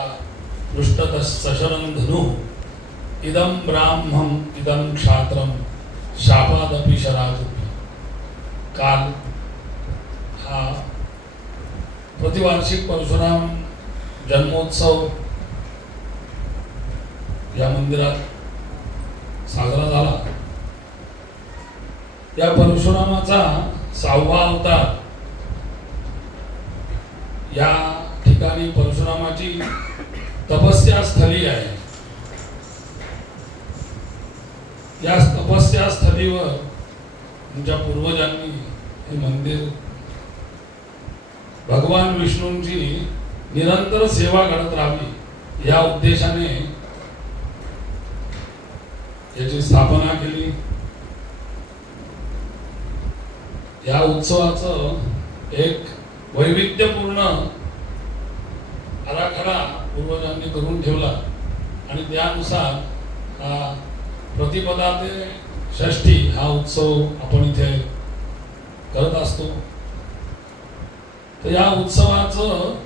यदा पृष्ठतः सशरं धनु इदं ब्राह्मम इदं क्षात्रम शापादपि शरादपि. काल हा प्रतिवार्षिक परशुराम जन्मोत्सव या मंदिरात साजरा झाला. या परशुरामाचा 6वा अवतार. या ठिकाणी परशुरामाची तपस्या स्थली आहे. या तपस्या स्थलीवर तुमच्या पूर्वजांनी हे मंदिर भगवान विष्णूंची निरंतर सेवा घडत राहावी या उद्देशाने याची स्थापना केली. या उत्सवाचं एक वैविध्यपूर्ण आराखडा पूर्वजांनी करून ठेवला आणि त्यानुसार हा प्रतिपदा ते षष्ठी हा उत्सव आपण इथे करत असतो. तर या उत्सवाचं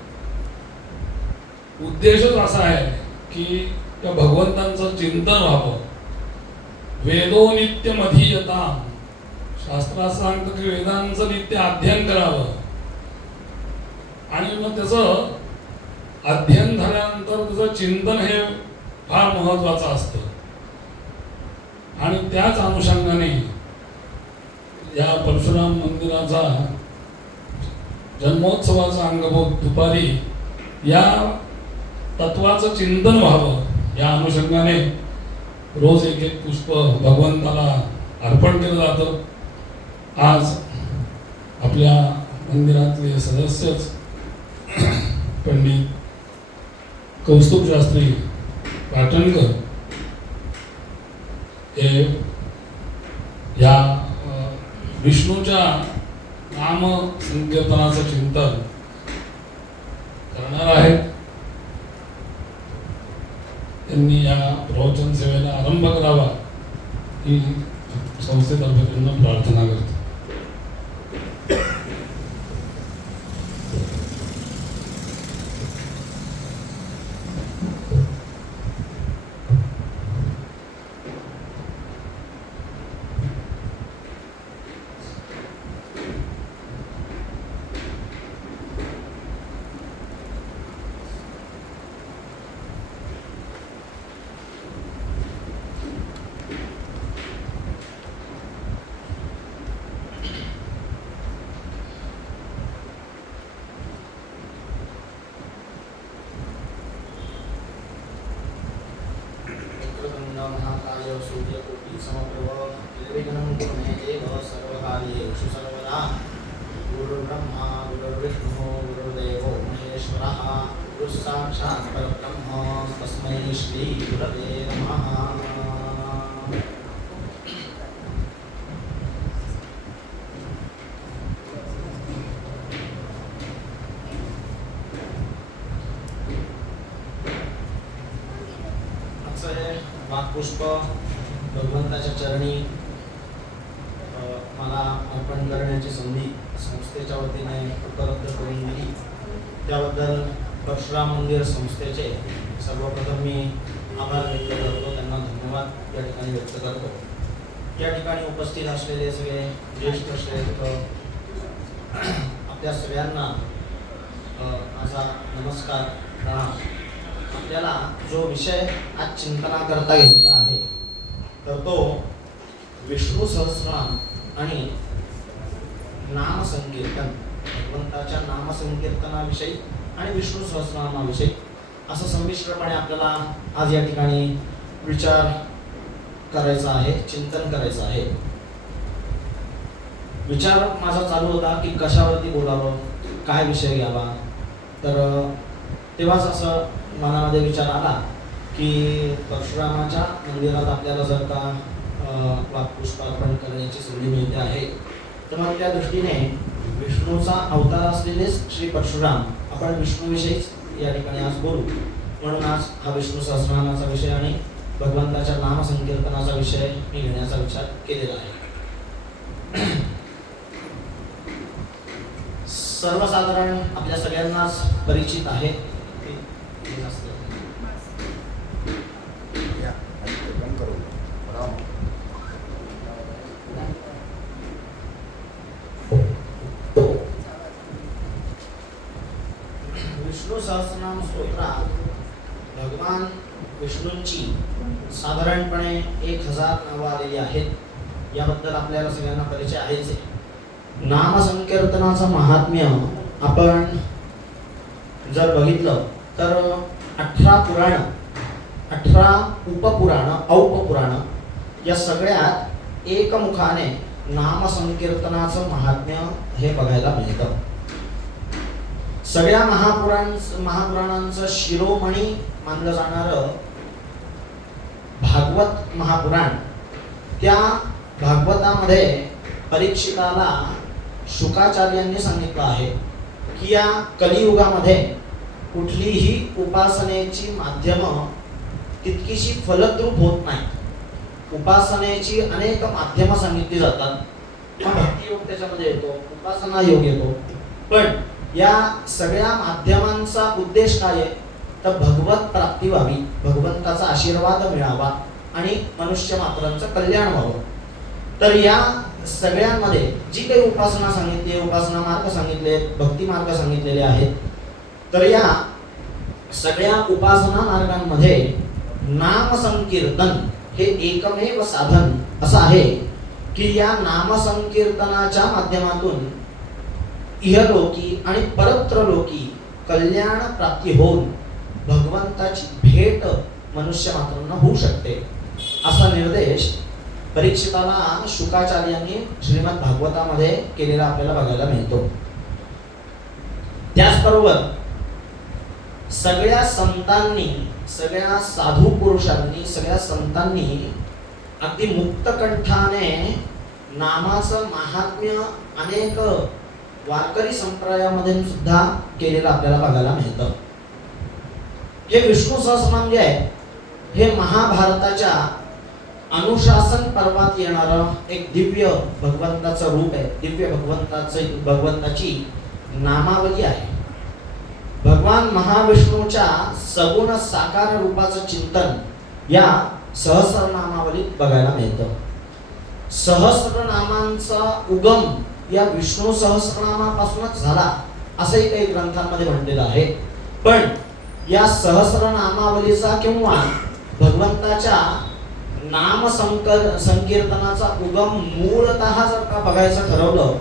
उद्देशच असा आहे की त्या भगवंतांचं चिंतन व्हावं. वेदो नित्य मधीयता. शास्त्रात सांगतं की वेदांचं नित्य अध्ययन करावं आणि मग त्याचं अध्ययन झाल्यानंतर त्याचं चिंतन हे फार महत्वाचं असतं. आणि त्याच अनुषंगाने या परशुराम मंदिराचा जन्मोत्सवाचा अंगभूत दुपारी या तत्वाचं चिंतन व्हावं या अनुषंगाने रोज एक एक पुष्प भगवंताला अर्पण केलं जातं. आज आपल्या मंदिरातले सदस्यच पंडित कौस्तुभ शास्त्री पाटणकर हे या विष्णूच्या नाम संकीर्तनाचं चिंतन करणार आहेत. त्यांनी या प्रवचन सेवेला आरंभ करावा ही संस्थेतर्फे त्यांना प्रार्थना करतो. महाकाय सूर्यकोटि समप्रभ निर्विघ्नं कुरु मे देव सर्वकार्येषु सर्वदा. गुरुर्ब्रह्मा गुरुर्विष्णुः गुरुर्देवो महेश्वरः गुरुः साक्षात् परब्रह्म तस्मै श्री गुरवे नमः. पुष्प भगवंताच्या चरणी मला अर्पण करण्याची संधी संस्थेच्या वतीने उपलब्ध करून दिली त्याबद्दल परशुराम मंदिर संस्थेचे सर्वप्रथम मी आभार व्यक्त करतो. त्यांना धन्यवाद या ठिकाणी व्यक्त करतो. या ठिकाणी उपस्थित असलेले सगळे ज्येष्ठ श्रेष्ठ आपल्या सगळ्यांना माझा नमस्कार प्रणाम. आपल्याला जो विषय आज चिंतना करता घेतला आहे तर तो विष्णू सहस्रनाम आणि नामसंकीर्तन. भगवंताच्या नामसंकीर्तनाविषयी आणि विष्णू सहस्रनामाविषयी असं संमिश्रपणे आपल्याला आज या ठिकाणी विचार करायचा आहे, चिंतन करायचं आहे. विचार माझा चालू होता की कशावरती बोलावं, काय विषय घ्यावा. तर तेव्हाच असं मनामध्ये विचार आला की परशुरामाच्या मंदिरात आपल्याला जर का वाकपुष्प अर्पण करण्याची संधी मिळते आहे तर मग त्या दृष्टीने विष्णूचा अवतार असलेले श्री परशुराम आपण विष्णूविषयीच या ठिकाणी आज बोलू. म्हणून आज हा विष्णू सहस्रनामाचा विषय आणि भगवंताच्या नामसंकीर्तनाचा विषय मी घेण्याचा विचार केलेला आहे. सर्वसाधारण आपल्या सगळ्यांनाच परिचित आहे. सहस्रनाम स्तोत्रात भगवान विष्णूंची साधारणपणे 1000 नावं आलेली आहेत. याबद्दल आपल्याला सगळ्यांना परिचय आहेच आहे. नामसंकीर्तनाचं महात्म्य आपण जर बघितलं तर 18 पुराण, 18 उपपुराण, औपपुराण या सगळ्यात एकमुखाने नामसंकीर्तनाचं महात्म्य हे बघायला मिळतं. सगळ्या महापुराणांचं शिरोमणी मानलं जाणारं भागवत महापुराण, त्या भागवतामध्ये परीक्षिताला शुकाचार्यांनी सांगितलं आहे की या कलियुगामध्ये कुठलीही उपासनेची माध्यमं तितकीशी फलद्रूप होत नाही. उपासनेची अनेक माध्यमं सांगितली जातात. भक्ती योग त्याच्यामध्ये येतो, उपासना योग येतो, पण या सगळ्या माध्यमांचा उद्देश काय आहे तर भगवत प्राप्ती व्हावी, भगवंताचा आशीर्वाद मिळावा आणि मनुष्य मात्रांचं कल्याण व्हावं. तर या सगळ्यांमध्ये जी काही उपासना सांगितली, उपासना मार्ग सांगितले, भक्ती मार्ग सांगितलेले आहेत, तर या सगळ्या उपासना मार्गांमध्ये नामसंकीर्तन हे एकमेव साधन असं आहे की या नामसंकीर्तनाच्या माध्यमातून इहलोकी आणि परत्रलोकी कल्याण प्राप्ती होऊन भगवंताची भेट मनुष्य मात्रांना होऊ शकते, असा निर्देश परीक्षिताला शुकाचार्यांनी श्रीमद भागवतामध्ये केलेला आपल्याला बघायला मिळतो. त्याचबरोबर सगळ्या संतांनी, सगळ्या साधू पुरुषांनी, सगळ्या संतांनी अगदी मुक्तकंठाने नामाचं महात्म्य अनेक वारकरी संप्रदायामध्ये सुद्धा केलेलं आपल्याला बघायला मिळतं. हे विष्णू सहस्रनाम जे आहे हे महाभारताच्या अनुशासन पर्वात येणारं एक दिव्य भगवंताचं रूप आहे, दिव्य भगवंताची नामावली आहे. भगवान महाविष्णूच्या सगुण साकार रूपाचं चिंतन या सहस्रनामावलीत बघायला मिळतं. सहस्रनामांचा उगम या विष्णू सहस्रनामापासूनच झाला असंही काही ग्रंथांमध्ये म्हटलेलं आहे. पण या सहस्रनामावलीचा किंवा भगवंताच्या नाम संकीर्तनाचा उगम मूळतः जर का बघायचं ठरवलं,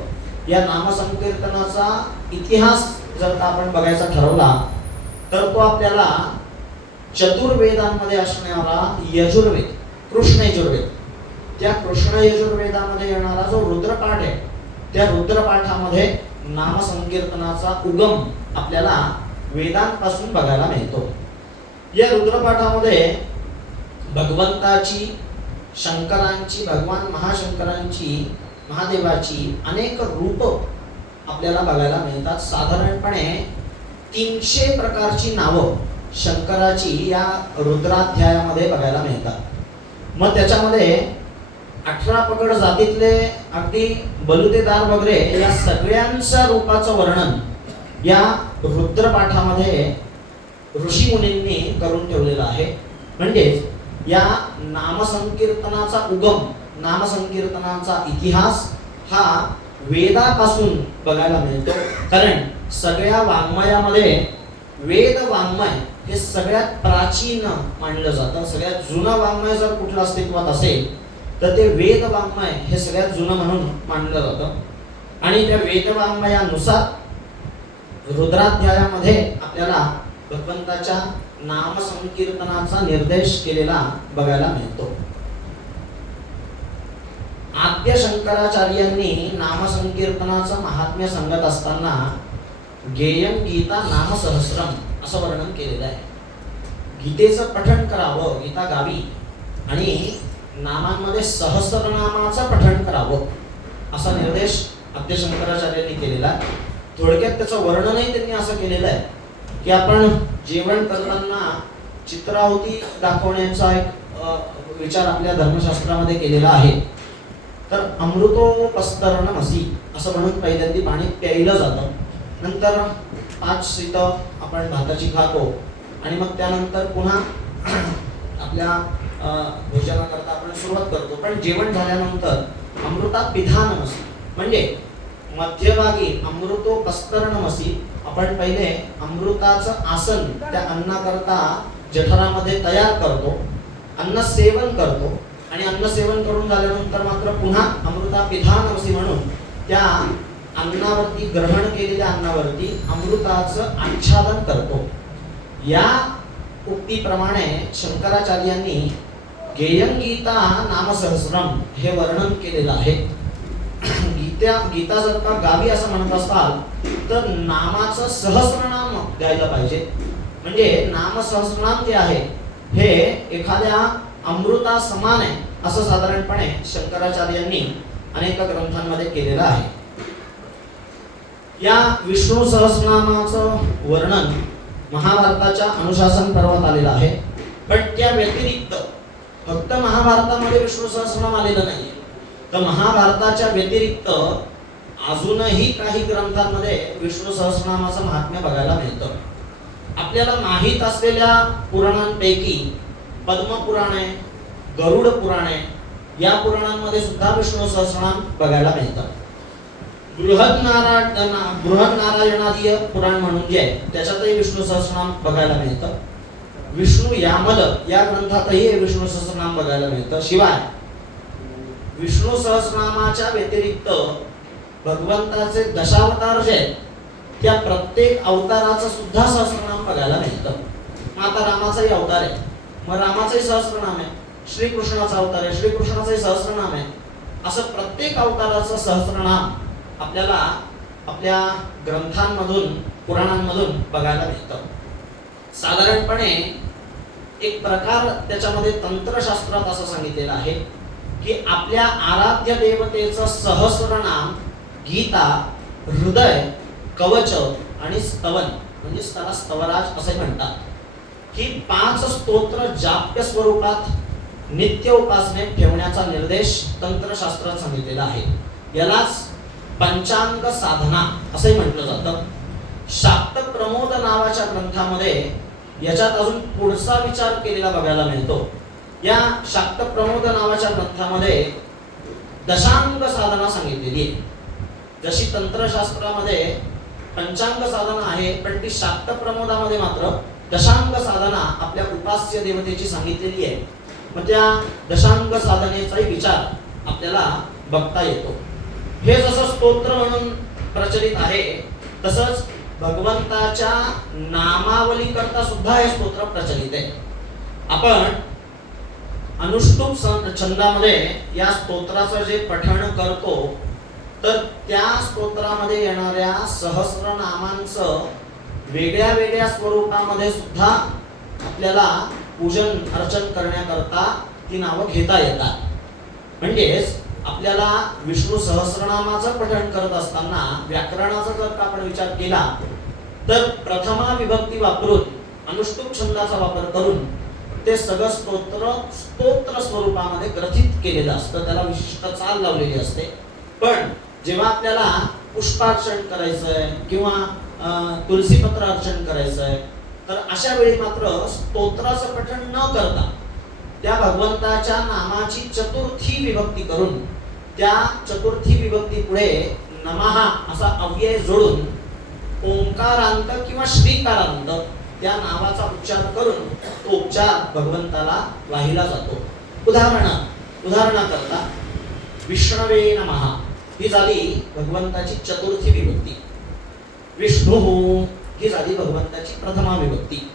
या नामसंकीर्तनाचा इतिहास जर का आपण बघायचा ठरवला तर तो आपल्याला चतुर्वेदांमध्ये असणारा यजुर्वेद, कृष्ण यजुर्वेद, त्या कृष्ण यजुर्वेदामध्ये येणारा जो रुद्रपाठ आहे त्या रुद्रपाठामध्ये नामसंकीर्तनाचा उगम आपल्याला वेदांपासून बघायला मिळतो. या रुद्रपाठामध्ये भगवंताची, शंकरांची, भगवान महाशंकरांची, महादेवाची अनेक रूप आपल्याला बघायला मिळतात. साधारणपणे 300 प्रकारची नावं शंकराची या रुद्राध्यायामध्ये बघायला मिळतात. मग त्याच्यामध्ये 18 पगड जातीतले अगदी बलुतेदार वगैरे या सगळ्यांच्या रूपाचं वर्णन या रुद्रपाठामध्ये ऋषी मुनींनी करून ठेवलेलं आहे. म्हणजेच या नामसंकीर्तनाचा उगम, नामसंकीर्तनाचा इतिहास हा वेदापासून बघायला मिळतो. कारण सगळ्या वाङ्मयामध्ये वेद वाङ्मय हे सगळ्यात प्राचीन मानलं जातं. सगळ्यात जुनं वाङ्मय जर कुठलं अस्तित्वात असेल तर ते वेद वाङ्मय हे सगळ्यात जुनं म्हणून मानलं जातं. आणि त्या वेद वाङ्मयानुसार रुद्राध्यायामध्ये आपल्याला भगवंताच्या नामसंकीर्तनाचा निर्देश केलेला बघायला मिळतो. आद्य शंकराचार्यांनी नामसंकीर्तनाचं महात्म्य सांगत असताना गेयं गीता नामसहस्रम असं वर्णन केलेलं आहे. गीतेचं पठण करावं, गीता गावी, आणि नामांमध्ये सहस्रनामाचं पठण करावं असा निर्देश आद्य शंकराचार्यांनी केलेला आहे. थोडक्यात त्याचं वर्णनही त्यांनी असं केलेलं आहे की आपण जेवण करताना चित्राहुती दाखवण्याचा एक विचार आपल्या धर्मशास्त्रामध्ये केलेला आहे. तर अमृतोपस्तरणमसि असं म्हणून पहिल्यांदा पाणी प्यायलं जातं, नंतर 5 शीतं आपण भाताची खातो आणि मग त्यानंतर पुन्हा आपल्या भोजनाकरता आपण सुरुवात करतो. पण जेवण झाल्यानंतर अमृता पिधानमसि म्हणजे मध्यभागी अमृतोपस्तरणमसी, आपण पहिले अमृताचं आसन त्या अन्नाकरता जठरामध्ये तयार करतो, अन्न सेवन करतो आणि अन्न सेवन करून झाल्यानंतर मात्र पुन्हा अमृता पिधानमसी म्हणून त्या अन्नावरती, ग्रहण केलेल्या अन्नावरती अमृताचं आच्छादन करतो. या उक्तीप्रमाणे शंकराचार्यांनी गेयं गीता नामसहस्रम हे वर्णन केलेलं आहे. गीता जर का गावी असं म्हणत असाल तर नामाचं सहस्रनाम गायला पाहिजे. म्हणजे नामसहस्रनाम जे आहे हे एखाद्या अमृता समान आहे असं साधारणपणे शंकराचार्यांनी अनेक ग्रंथांमध्ये केलेलं आहे. या विष्णू सहस्रनामाचं वर्णन महाभारताच्या अनुशासन पर्वात आलेलं आहे. पण त्या व्यतिरिक्त फक्त महाभारतामध्ये विष्णू सहस्रनाम आलेलं नाही, तर महाभारताच्या व्यतिरिक्त अजूनही काही ग्रंथांमध्ये विष्णू सहस्रनामाचं महात्म्य बघायला मिळतं. आपल्याला माहीत असलेल्या पुराणांपैकी पद्मपुराण आहे, गरुड पुराण आहे, या पुराणांमध्ये सुद्धा विष्णू सहस्रनाम बघायला मिळतं. बृहन्नारायणादीय पुराण म्हणून जे आहे त्याच्यातही विष्णू सहस्रनाम बघायला मिळतं. विष्णू यामल या ग्रंथातही विष्णू सहस्रनाम बघायला मिळतं. शिवाय विष्णू सहस्रनामाच्या व्यतिरिक्त भगवंताचे दशावतार जे आहेत त्या प्रत्येक अवताराचं सुद्धा सहस्रनाम बघायला मिळतं. आता रामाचाही अवतार आहे, मग रामाचंही सहस्रनाम आहे. श्रीकृष्णाचा अवतार आहे, श्रीकृष्णाचंही सहस्रनाम आहे. असं प्रत्येक अवताराचं सहस्रनाम आपल्याला आपल्या ग्रंथांमधून, पुराणांमधून बघायला मिळतं. साधारणपणे एक प्रकार त्याच्यामध्ये तंत्रशास्त्रात असं सांगितलेलं आहे की आपल्या आराध्य देवतेचं सहस्रनाम गीता, हृदय, कवच आणि स्तवन म्हणजे त्याला स्तवराज असे म्हणतात. की 5 स्तोत्र जाप्य स्वरूपात नित्य उपासनेत ठेवण्याचा निर्देश तंत्रशास्त्रात सांगितलेला आहे. यालाच पंचांग साधना असे म्हटलं जातं. शाक्त प्रमोद नावाच्या ग्रंथामध्ये याच्यात अजून पुढचा विचार केलेला बघायला मिळतो. या शाक्त प्रमोद नावाच्या ग्रंथामध्ये दशांग साधना सांगितलेली आहे. जशी तंत्रशास्त्रामध्ये पंचांग साधना आहे, पण ती शाक्त प्रमोदामध्ये मात्र दशांग साधना आपल्या उपास्य देवतेची सांगितलेली आहे. मग त्या दशांग साधनेचाही विचार आपल्याला बघता येतो. हे जसं स्तोत्र म्हणून प्रचलित आहे तसंच भगवंताच्या नामावली करता सुद्धा हे स्तोत्र प्रचलित आहे. आपण अनुष्टुप छंदामध्ये या स्तोत्राचं जे पठण करतो तर त्या स्तोत्रामध्ये येणाऱ्या सहस्रनामांचं वेगळ्या वेगळ्या स्वरूपामध्ये सुद्धा आपल्याला पूजन अर्चन करण्याकरता ती नावं घेता येतात. म्हणजेच आपल्याला विष्णू सहस्रनामाचं पठण करत असताना व्याकरणाचा जर का आपण विचार केला तर प्रथमा विभक्ती वापरून अनुष्टुप छंदाचा वापर करून ते सगळं स्तोत्र स्वरूपामध्ये ग्रथित केलेलं असतं. त्याला विशिष्ट चाल लावलेली असते. पण जेव्हा आपल्याला पुष्पार्चन करायचंय किंवा तुलसीपत्र अर्चन करायचंय तर अशा वेळी मात्र स्तोत्राचं पठण न करता त्या भगवंताच्या नामाची चतुर्थी विभक्ती करून त्या चतुर्थी विभक्ती पुढे नमः असा अव्यय जोडून ओंकारांत किंवा श्रीकारांत त्या नावाचा उच्चार करून तो उपचार भगवंताला वाहिला जातो. उदाहरणाकरता विष्णवे नमः ही झाली भगवंताची चतुर्थी विभक्ती. विष्णू ही झाली भगवंताची प्रथमा विभक्ती.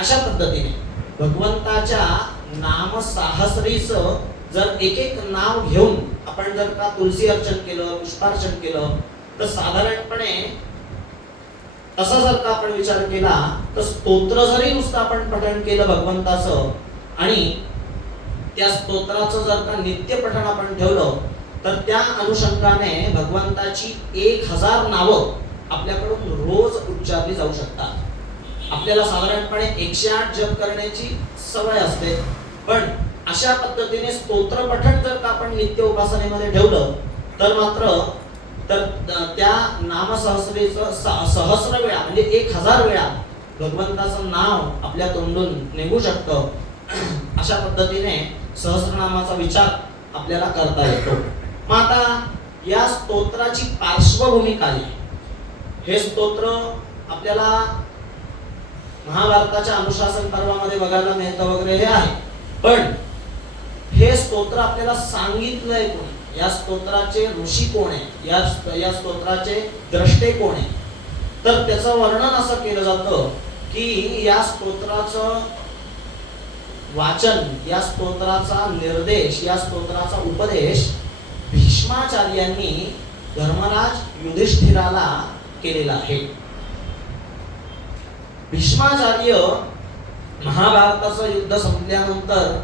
अशा पद्धतीने भगवंताच्या नाम साहस्रीचं जर एक एक नाव घेऊन आपण जर का तुलसी अर्चन केलं, पुष्पार्चन केलं तर साधारणपणे तसा जर का आपण विचार केला तर स्तोत्र जरी नुसतं आपण पठण केलं भगवंताचं आणि त्या स्तोत्राचं जर का नित्य पठण आपण ठेवलं तर त्या अनुषंगाने भगवंताची 1000 नावं आपल्याकडून रोज उच्चारली जाऊ शकतात. आपल्याला साधारणपणे 108 जप करण्याची सवय असते, पण अशा पद्धतीने स्तोत्र पठण जर का आपण नित्य उपासनेमध्ये ठेवलं तर मात्र त्या नामसहस्रीचं सहस्र वेळा म्हणजे 1000 वेळा भगवंताचं नाव आपल्या तोंडून निघू शकतं. अशा पद्धतीने सहस्रनामाचा विचार आपल्याला करता येतो. मग आता या स्तोत्राची पार्श्वभूमी काय आहे? हे स्तोत्र आपल्याला महाभारताच्या अनुशासन पर्वामध्ये बघायला मिळतं वगैरे हे आहे, पण हे स्तोत्र आपल्याला सांगितलंय कोण? या स्तोत्राचे ऋषी कोण आहे? या स्तोत्राचे द्रष्टे कोण आहे? तर त्याचं वर्णन असं केलं जातं की या स्तोत्राचं वाचन, या स्तोत्राचा निर्देश, या स्तोत्राचा उपदेश भीष्माचार्यांनी धर्मराज युधिष्ठिराला केलेला आहे. भीष्माचार्य महाभारताचं युद्ध संपल्यानंतर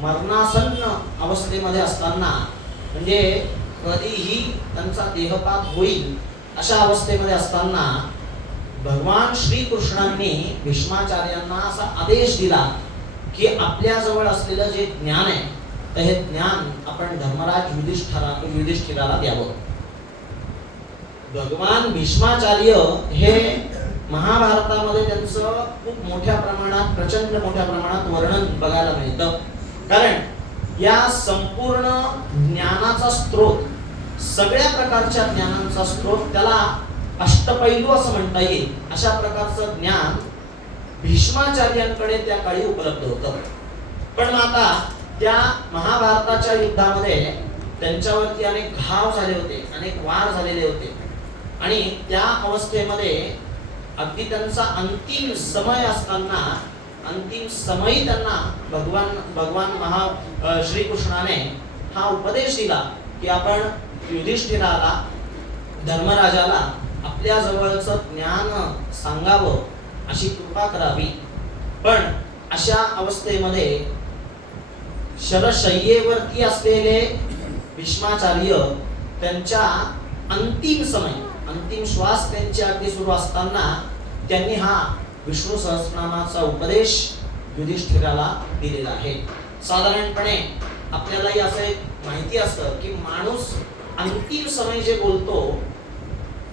मरणासन्न अवस्थेमध्ये असताना, म्हणजे कधीही त्यांचा देहपात होईल अशा अवस्थेमध्ये असताना भगवान श्रीकृष्णांनी भीष्माचार्यांना असा आदेश दिला की आपल्या जवळ असलेलं जे ज्ञान आहे तर हे ज्ञान आपण धर्मराज युधिष्ठिराला द्यावं. भगवान भीष्माचार्य हे महाभारतामध्ये त्यांचं खूप मोठ्या प्रमाणात, प्रचंड मोठ्या प्रमाणात वर्णन बघायला मिळतं. कारण या संपूर्ण ज्ञानाचा स्रोत, सगळ्या प्रकारच्या ज्ञानांचा स्रोत, त्याला अष्टपैलू असं म्हणता येईल, अशा प्रकारचं ज्ञान भीष्माचार्यांकडे त्या काळी उपलब्ध होतं. पण आता त्या महाभारताच्या युद्धामध्ये त्यांच्यावरती अनेक घाव झाले होते, अनेक वार झालेले होते, आणि त्या अवस्थेमध्ये अगदी त्यांचा अंतिम समय असताना, अंतिम समयी त्यांना भगवान श्रीकृष्णाने हा उपदेश दिला की आपण युधिष्ठिराला, धर्मराजाला आपल्या जवळचं ज्ञान सांगावं, अशी कृपा करावी. पण अशा अवस्थेमध्ये शरशय्येवरती असलेले भीष्माचार्य त्यांच्या अंतिम समय, अंतिम श्वास त्यांचे अगदी सुरू असताना त्यांनी हा विष्णू सहस्रनामाचा उपदेश युधिष्ठिराला दिलेला आहे. साधारणपणे आपल्यालाही असं एक माहिती असतं की माणूस अंतिम समय जे बोलतो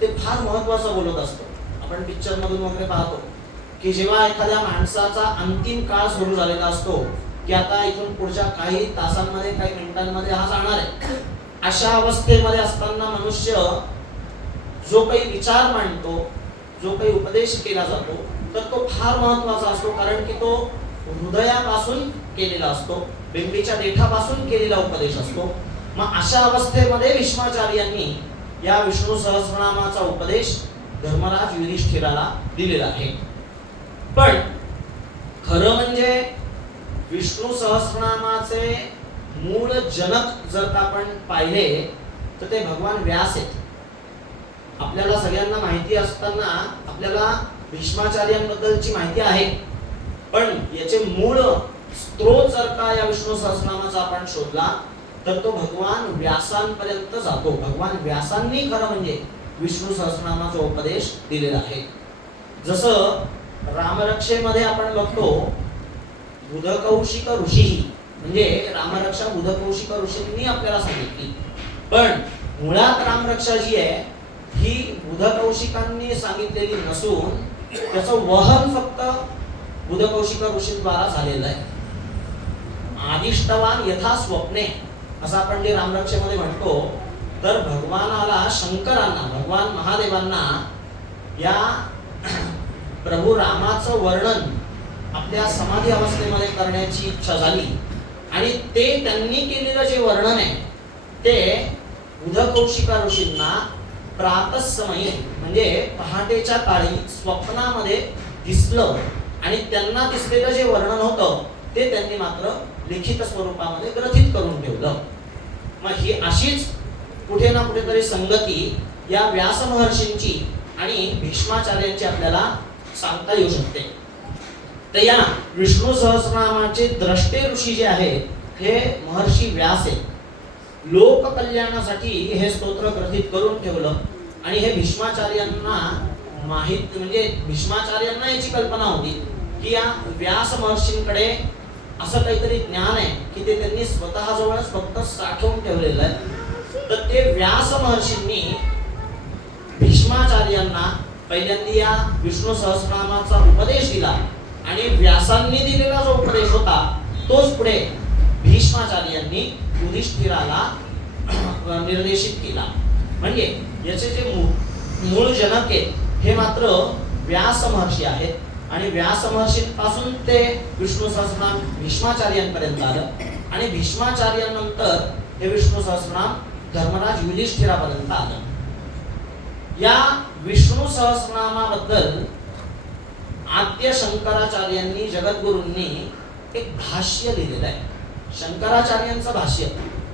ते फार महत्वाचं बोलत असतो. आपण पिक्चर मधून वगैरे पाहतो की जेव्हा एखाद्या माणसाचा अंतिम काळ सुरू झालेला असतो की आता इथून पुढच्या काही तासांमध्ये, काही मिनिटांमध्ये हा जाणार आहे, अशा अवस्थेमध्ये असताना मनुष्य जो काही विचार मांडतो, जो काही उपदेश केला जातो, तर तो फार महत्वाचा असतो. कारण की तो हृदयापासून केलेला असतो, बिंबीच्या देठापासून केलेला उपदेश असतो. मग अशा अवस्थेमध्ये भीष्माचार्यांनी या विष्णू सहस्रनामाचा उपदेश धर्मराज युधिष्ठिराला दिलेला आहे. पण खरं म्हणजे विष्णू सहस्रनामाचे मूळ जनक जर का आपण पाहिले तर ते भगवान व्यास आहेत. आपल्याला सगळ्यांना माहिती असताना आपल्याला भीष्माचार्यांबद्दलची माहिती आहे, पण याचे मूळ स्त्रोत जर का या विष्णू सहस्रनामाचा आपण शोधला तर तो भगवान व्यासांपर्यंत जातो. भगवान व्यासांनी खरं म्हणजे विष्णू सहस्रनामाचा उपदेश दिलेला आहे. जसं रामरक्षेमध्ये आपण बघतो, बुधकौशिक ऋषी, म्हणजे रामरक्षा बुधकौशिक ऋषींनी आपल्याला सांगितली, पण मुळात रामरक्षा जी आहे ही बुधकौशिकांनी सांगितलेली नसून त्याचं वहन फक्त बुधकौशिक ऋषींद्वारा झालेलं आहे. आदिष्टवान यथा स्वप्ने असं आपण जे रामरक्षेमध्ये म्हणतो, तर भगवानाला, शंकरांना, भगवान महादेवांना या प्रभू रामाचं वर्णन आपल्या समाधी अवस्थेमध्ये करण्याची इच्छा झाली, आणि ते त्यांनी केलेलं जे वर्णन आहे ते बुधकौशिक ऋषींना प्रातःसमयी, म्हणजे पहाटेच्या काळी स्वप्नामध्ये दिसलं, आणि त्यांना दिसलेलं जे वर्णन होतं ते त्यांनी मात्र लिखित स्वरूपामध्ये ग्रथित करून ठेवलं. मग ही अशीच कुठे ना कुठेतरी संगती या व्यास महर्षींची आणि भीष्माचार्यांची आपल्याला सांगता येऊ शकते. तर या विष्णू सहस्रनामाचे द्रष्टे ऋषी जे आहेत हे महर्षी व्यास आहेत. लोक कल्याणासाठी हे स्तोत्र ग्रथित करून ठेवलं, आणि हे भीष्माचार्यांना माहित, म्हणजे भीष्माचार्यांना याची कल्पना होती की या व्यास महर्षींकडे असं काहीतरी ज्ञान आहे की ते त्यांनी स्वतःजवळच फक्त साठवून ठेवलेलं आहे. तर ते व्यास महर्षींनी भीष्माचार्यांना पहिल्यांदा या विष्णू सहस्रनामाचा उपदेश दिला, आणि व्यासांनी दिलेला जो उपदेश होता तोच पुढे भीष्माचार्यांनी युधिष्ठिराला निर्देशित केला. म्हणजे याचे जे मूळ जनक आहे हे मात्र व्यास महर्षी आहेत आणि व्यास महर्षींपासून ते विष्णू सहस्रनाम भीष्माचार्यांपर्यंत आलं आणि भीष्माचार्यानंतर हे विष्णू सहस्रनाम धर्मराज युधिष्ठिरापर्यंत आलं. या विष्णू सहस्रनामाबद्दल आद्य शंकराचार्यांनी जगद्गुरूंनी एक भाष्य लिहिलेलं आहे. शंकराचार्यांचं भाष्य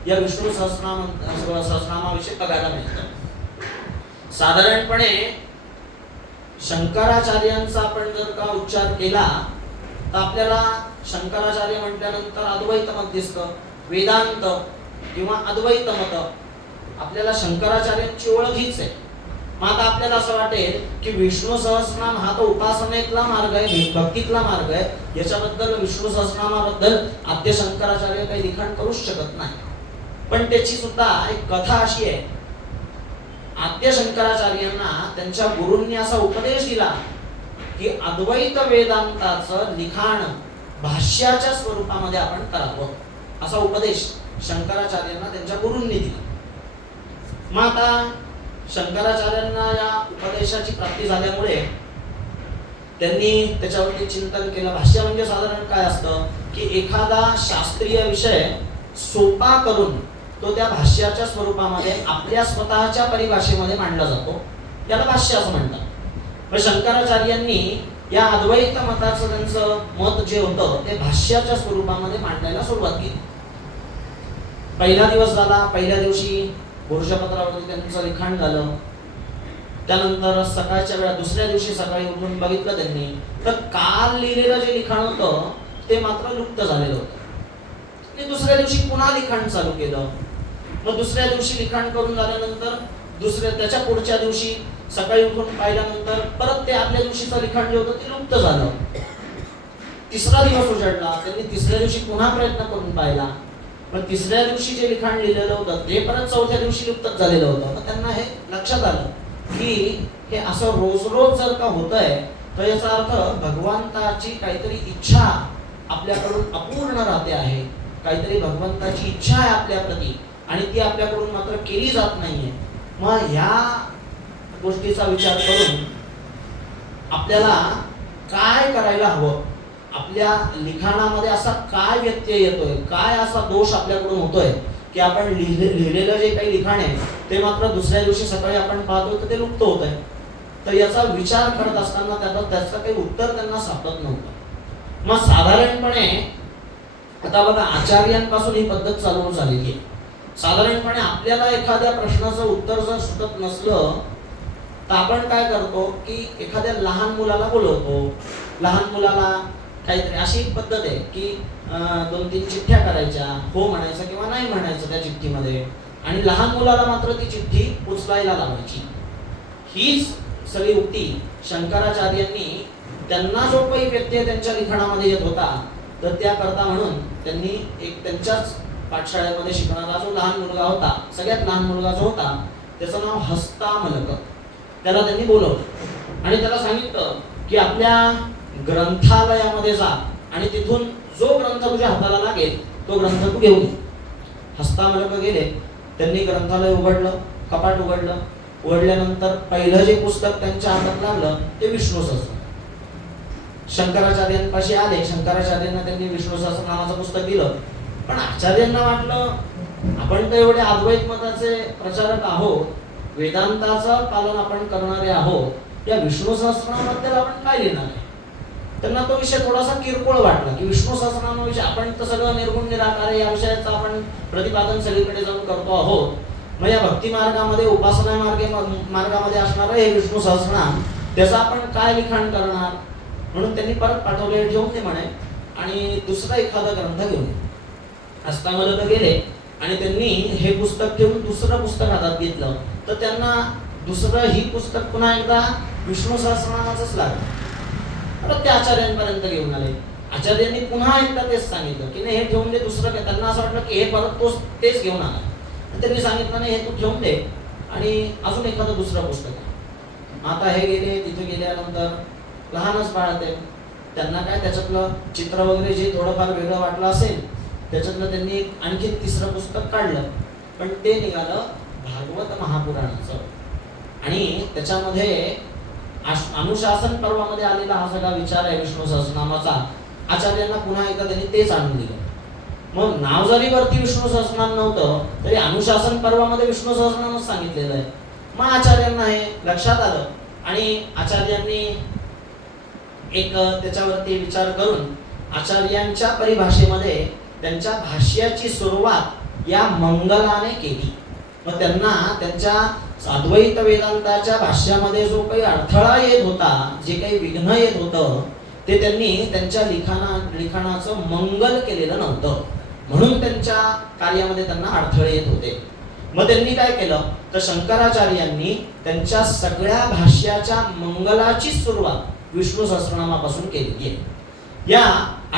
या विष्णू सहस्रनामाविषयी बघायला मिळतं. साधारणपणे शंकराचार्यांचा आपण जर का उच्चार केला तर आपल्याला शंकराचार्य म्हटल्यानंतर अद्वैत मत दिसतं, वेदांत किंवा अद्वैत मत आपल्याला शंकराचार्यांची ओळख हीच आहे. मग आता आपल्याला असं वाटेल की विष्णू सहस्रनाम हा तो उपासनेतला मार्ग आहे, भक्तीतला मार्ग आहे, याच्याबद्दल विष्णू सहस्रनामाबद्दल आद्य शंकराचार्य काही लिखाण करूच शकत नाही. पण त्याची सुद्धा एक कथा अशी आहे. आद्य शंकराचार्यांना त्यांच्या गुरूंनी असा उपदेश दिला की अद्वैत वेदांताचं लिखाण भाष्याच्या स्वरूपामध्ये आपण करावं, असा उपदेश शंकराचार्यांना त्यांच्या गुरूंनी दिला. मग आता शंकराचार्यांना या उपदेशाची प्राप्ती झाल्यामुळे त्यांनी त्याच्यावरती चिंतन केलं. भाष्य म्हणजे साधारण काय असतं की एखादा शास्त्रीय विषय सोपा करून तो त्या भाष्याच्या स्वरूपामध्ये आपल्या स्वतःच्या परिभाषेमध्ये मांडला जातो, याला भाष्य असं म्हणतात. पण शंकराचार्यांनी या अद्वैत मताचं त्यांचं मत जे होतं ते भाष्याच्या स्वरूपामध्ये मांडायला सुरुवात केली. पहिला दिवस झाला, पहिल्या दिवशी पुरुषपत्रावरती त्यांचं लिखाण झालं. त्यानंतर सकाळच्या वेळा दुसऱ्या दिवशी सकाळी उठून बघितलं त्यांनी तर काल लिहिलेलं जे लिखाण होतं ते मात्र लुप्त झालेलं होतं. आणि दुसऱ्या दिवशी पुन्हा लिखाण चालू केलं. मग दुसऱ्या दिवशी लिखाण करून झाल्यानंतर त्याच्या पुढच्या दिवशी सकाळी उठून पाहिल्यानंतर परत ते आदल्या दिवशीचं लिखाण जे होतं ते लुप्त झालं. तिसरा दिवस उजाडला, त्यांनी तिसऱ्या दिवशी पुन्हा प्रयत्न करून पाहिला, पण तिसऱ्या दिवशी जे लिखाण लिहिलेलं होतं ते परत चौथ्या दिवशी लुप्तच झालेलं होतं. मग त्यांना हे लक्षात आलं की हे असं रोज रोज जर का होतंय तर याचा अर्थ भगवंताची काहीतरी इच्छा आपल्याकडून अपूर्ण राहते आहे, काहीतरी भगवंताची इच्छा आहे आपल्याप्रती आणि ती आपल्याकडून मात्र केली जात नाहीये. मग ह्या गोष्टीचा विचार करून आपल्याला काय करायला हवं, आपल्या लिखाणामध्ये असा काय व्यत्यय येतोय, काय असा दोष आपल्याकडून होतोय की आपण लिहिलेलं जे काही लिखाण आहे ते मात्र दुसऱ्या दिवशी सकाळी आपण पाहतो तर ते लुप्त होत आहे. तर याचा विचार करत असताना त्याचं काही उत्तर त्यांना सापडत नव्हतं. मग साधारणपणे आता बघा आचार्यांपासून ही पद्धत चालू झालेली आहे. साधारणपणे आपल्याला एखाद्या प्रश्नाचं उत्तर जर सुटत नसलं तर आपण काय करतो की एखाद्या लहान मुलाला बोलवतो. लहान मुलाला काहीतरी अशी एक पद्धत आहे की 2-3 चिठ्ठ्या करायच्या, हो म्हणायचं किंवा नाही म्हणायचं त्या चिठ्ठीमध्ये, आणि लहान मुलाला मात्र ती चिठ्ठी उचलायला लावायची. हीच सगळी युक्ती शंकराचार्यांनी त्यांना जो काही व्यत्यय त्यांच्या लिखाणामध्ये येत होता तर त्याकरता म्हणून त्यांनी एक त्यांच्याच पाठशाळेमध्ये शिकणारा जो लहान मुलगा होता, सगळ्यात लहान मुलगा जो होता त्याचं नाव हस्तामलक, त्याला त्यांनी बोलवलं आणि त्याला सांगितलं की आपल्या ग्रंथालयामध्ये जा आणि तिथून जो ग्रंथ तुझ्या हाताला लागेल तो ग्रंथ तू घेऊन ये. हस्तामलक गेले, त्यांनी ग्रंथालय उघडलं, कपाट उघडलं. उघडल्यानंतर पहिलं जे पुस्तक त्यांच्या हातात लागलं ते विष्णू सहस्रनाम. शंकराचार्यांपाशी आले, शंकराचार्यांना त्यांनी विष्णू सहस्रनामाचं पुस्तक दिलं. पण आचार्यांना वाटलं आपण तर एवढे अद्वैत मताचे प्रचारक आहोत, वेदांताचं पालन आपण करणारे आहोत, या विष्णू सहस्रनामाबद्दल आपण काय लिहिणार आहे. त्यांना तो विषय थोडासा किरकोळ वाटला की विष्णू सहस्रनामाविषयी आपण तर सगळं निर्गुण निराकार आहे या विषयाचं आपण प्रतिपादन सगळीकडे जाऊन करतो आहोत. मग या भक्ती मार्गामध्ये उपासना मार्गामध्ये असणारं हे विष्णू सहस्रनाम त्याचं आपण काय लिखाण करणार. म्हणून त्यांनी परत पाठवले, ठेवून ते म्हणे आणि दुसरा एखादा ग्रंथ घेऊन हस्तामलक गेले आणि त्यांनी हे पुस्तक ठेवून दुसरं पुस्तक हातात घेतलं तर त्यांना दुसरं ही पुस्तक पुन्हा एकदा विष्णू सहस्रनामाचंच लागलं. परत ते आचार्यांपर्यंत घेऊन आले. आचार्यांनी पुन्हा एकदा तेच सांगितलं की नाही हे ठेवून दे, दुसरं काय. त्यांना असं वाटलं की हे परत तेच घेऊन आला. त्यांनी सांगितलं नाही हे तू ठेवून दे आणि अजून एखादं दुसरं पुस्तक. आता हे गेले, तिथे गेल्यानंतर लहानच बाळाते त्यांना काय त्याच्यातलं चित्र वगैरे जे थोडंफार वेगळं वाटलं असेल त्याच्यातलं त्यांनी आणखी तिसरं पुस्तक काढलं पण ते निघालं भागवत महापुराणाचं. आणि त्याच्यामध्ये अनुशासन पर्वामध्ये आलेला हा सगळा विचार आहे विष्णू सहस्रनामाचा. आचार्यांना पुन्हा एकदा त्यांनी तेच आणून दिलं. मग नाव जरी वरती विष्णू सहस्रनाम नव्हतं तरी अनुशासन पर्वामध्ये विष्णू सहस्रनामच सांगितलेलं आहे. मग आचार्यांना हे लक्षात आलं आणि आचार्यांनी एक त्याच्यावरती विचार करून आचार्यांच्या परिभाषेमध्ये त्यांच्या भाष्याची सुरुवात या मंगलाने केली. मग त्यांना त्यांच्या अद्वैत वेदांताच्या भाष्यामध्ये जो काही अडथळा येत होता, जे काही विघ्न येत होतं, ते त्यांनी त्यांच्या लिखाणाचं मंगल केलेलं नव्हतं. म्हणून त्यांच्या कार्यामध्ये त्यांना अडथळे येत होते. मग त्यांनी काय केलं तर शंकराचार्यांनी त्यांच्या सगळ्या भाष्याच्या मंगलाची सुरुवात विष्णू सहस्रनामापासून केली आहे. या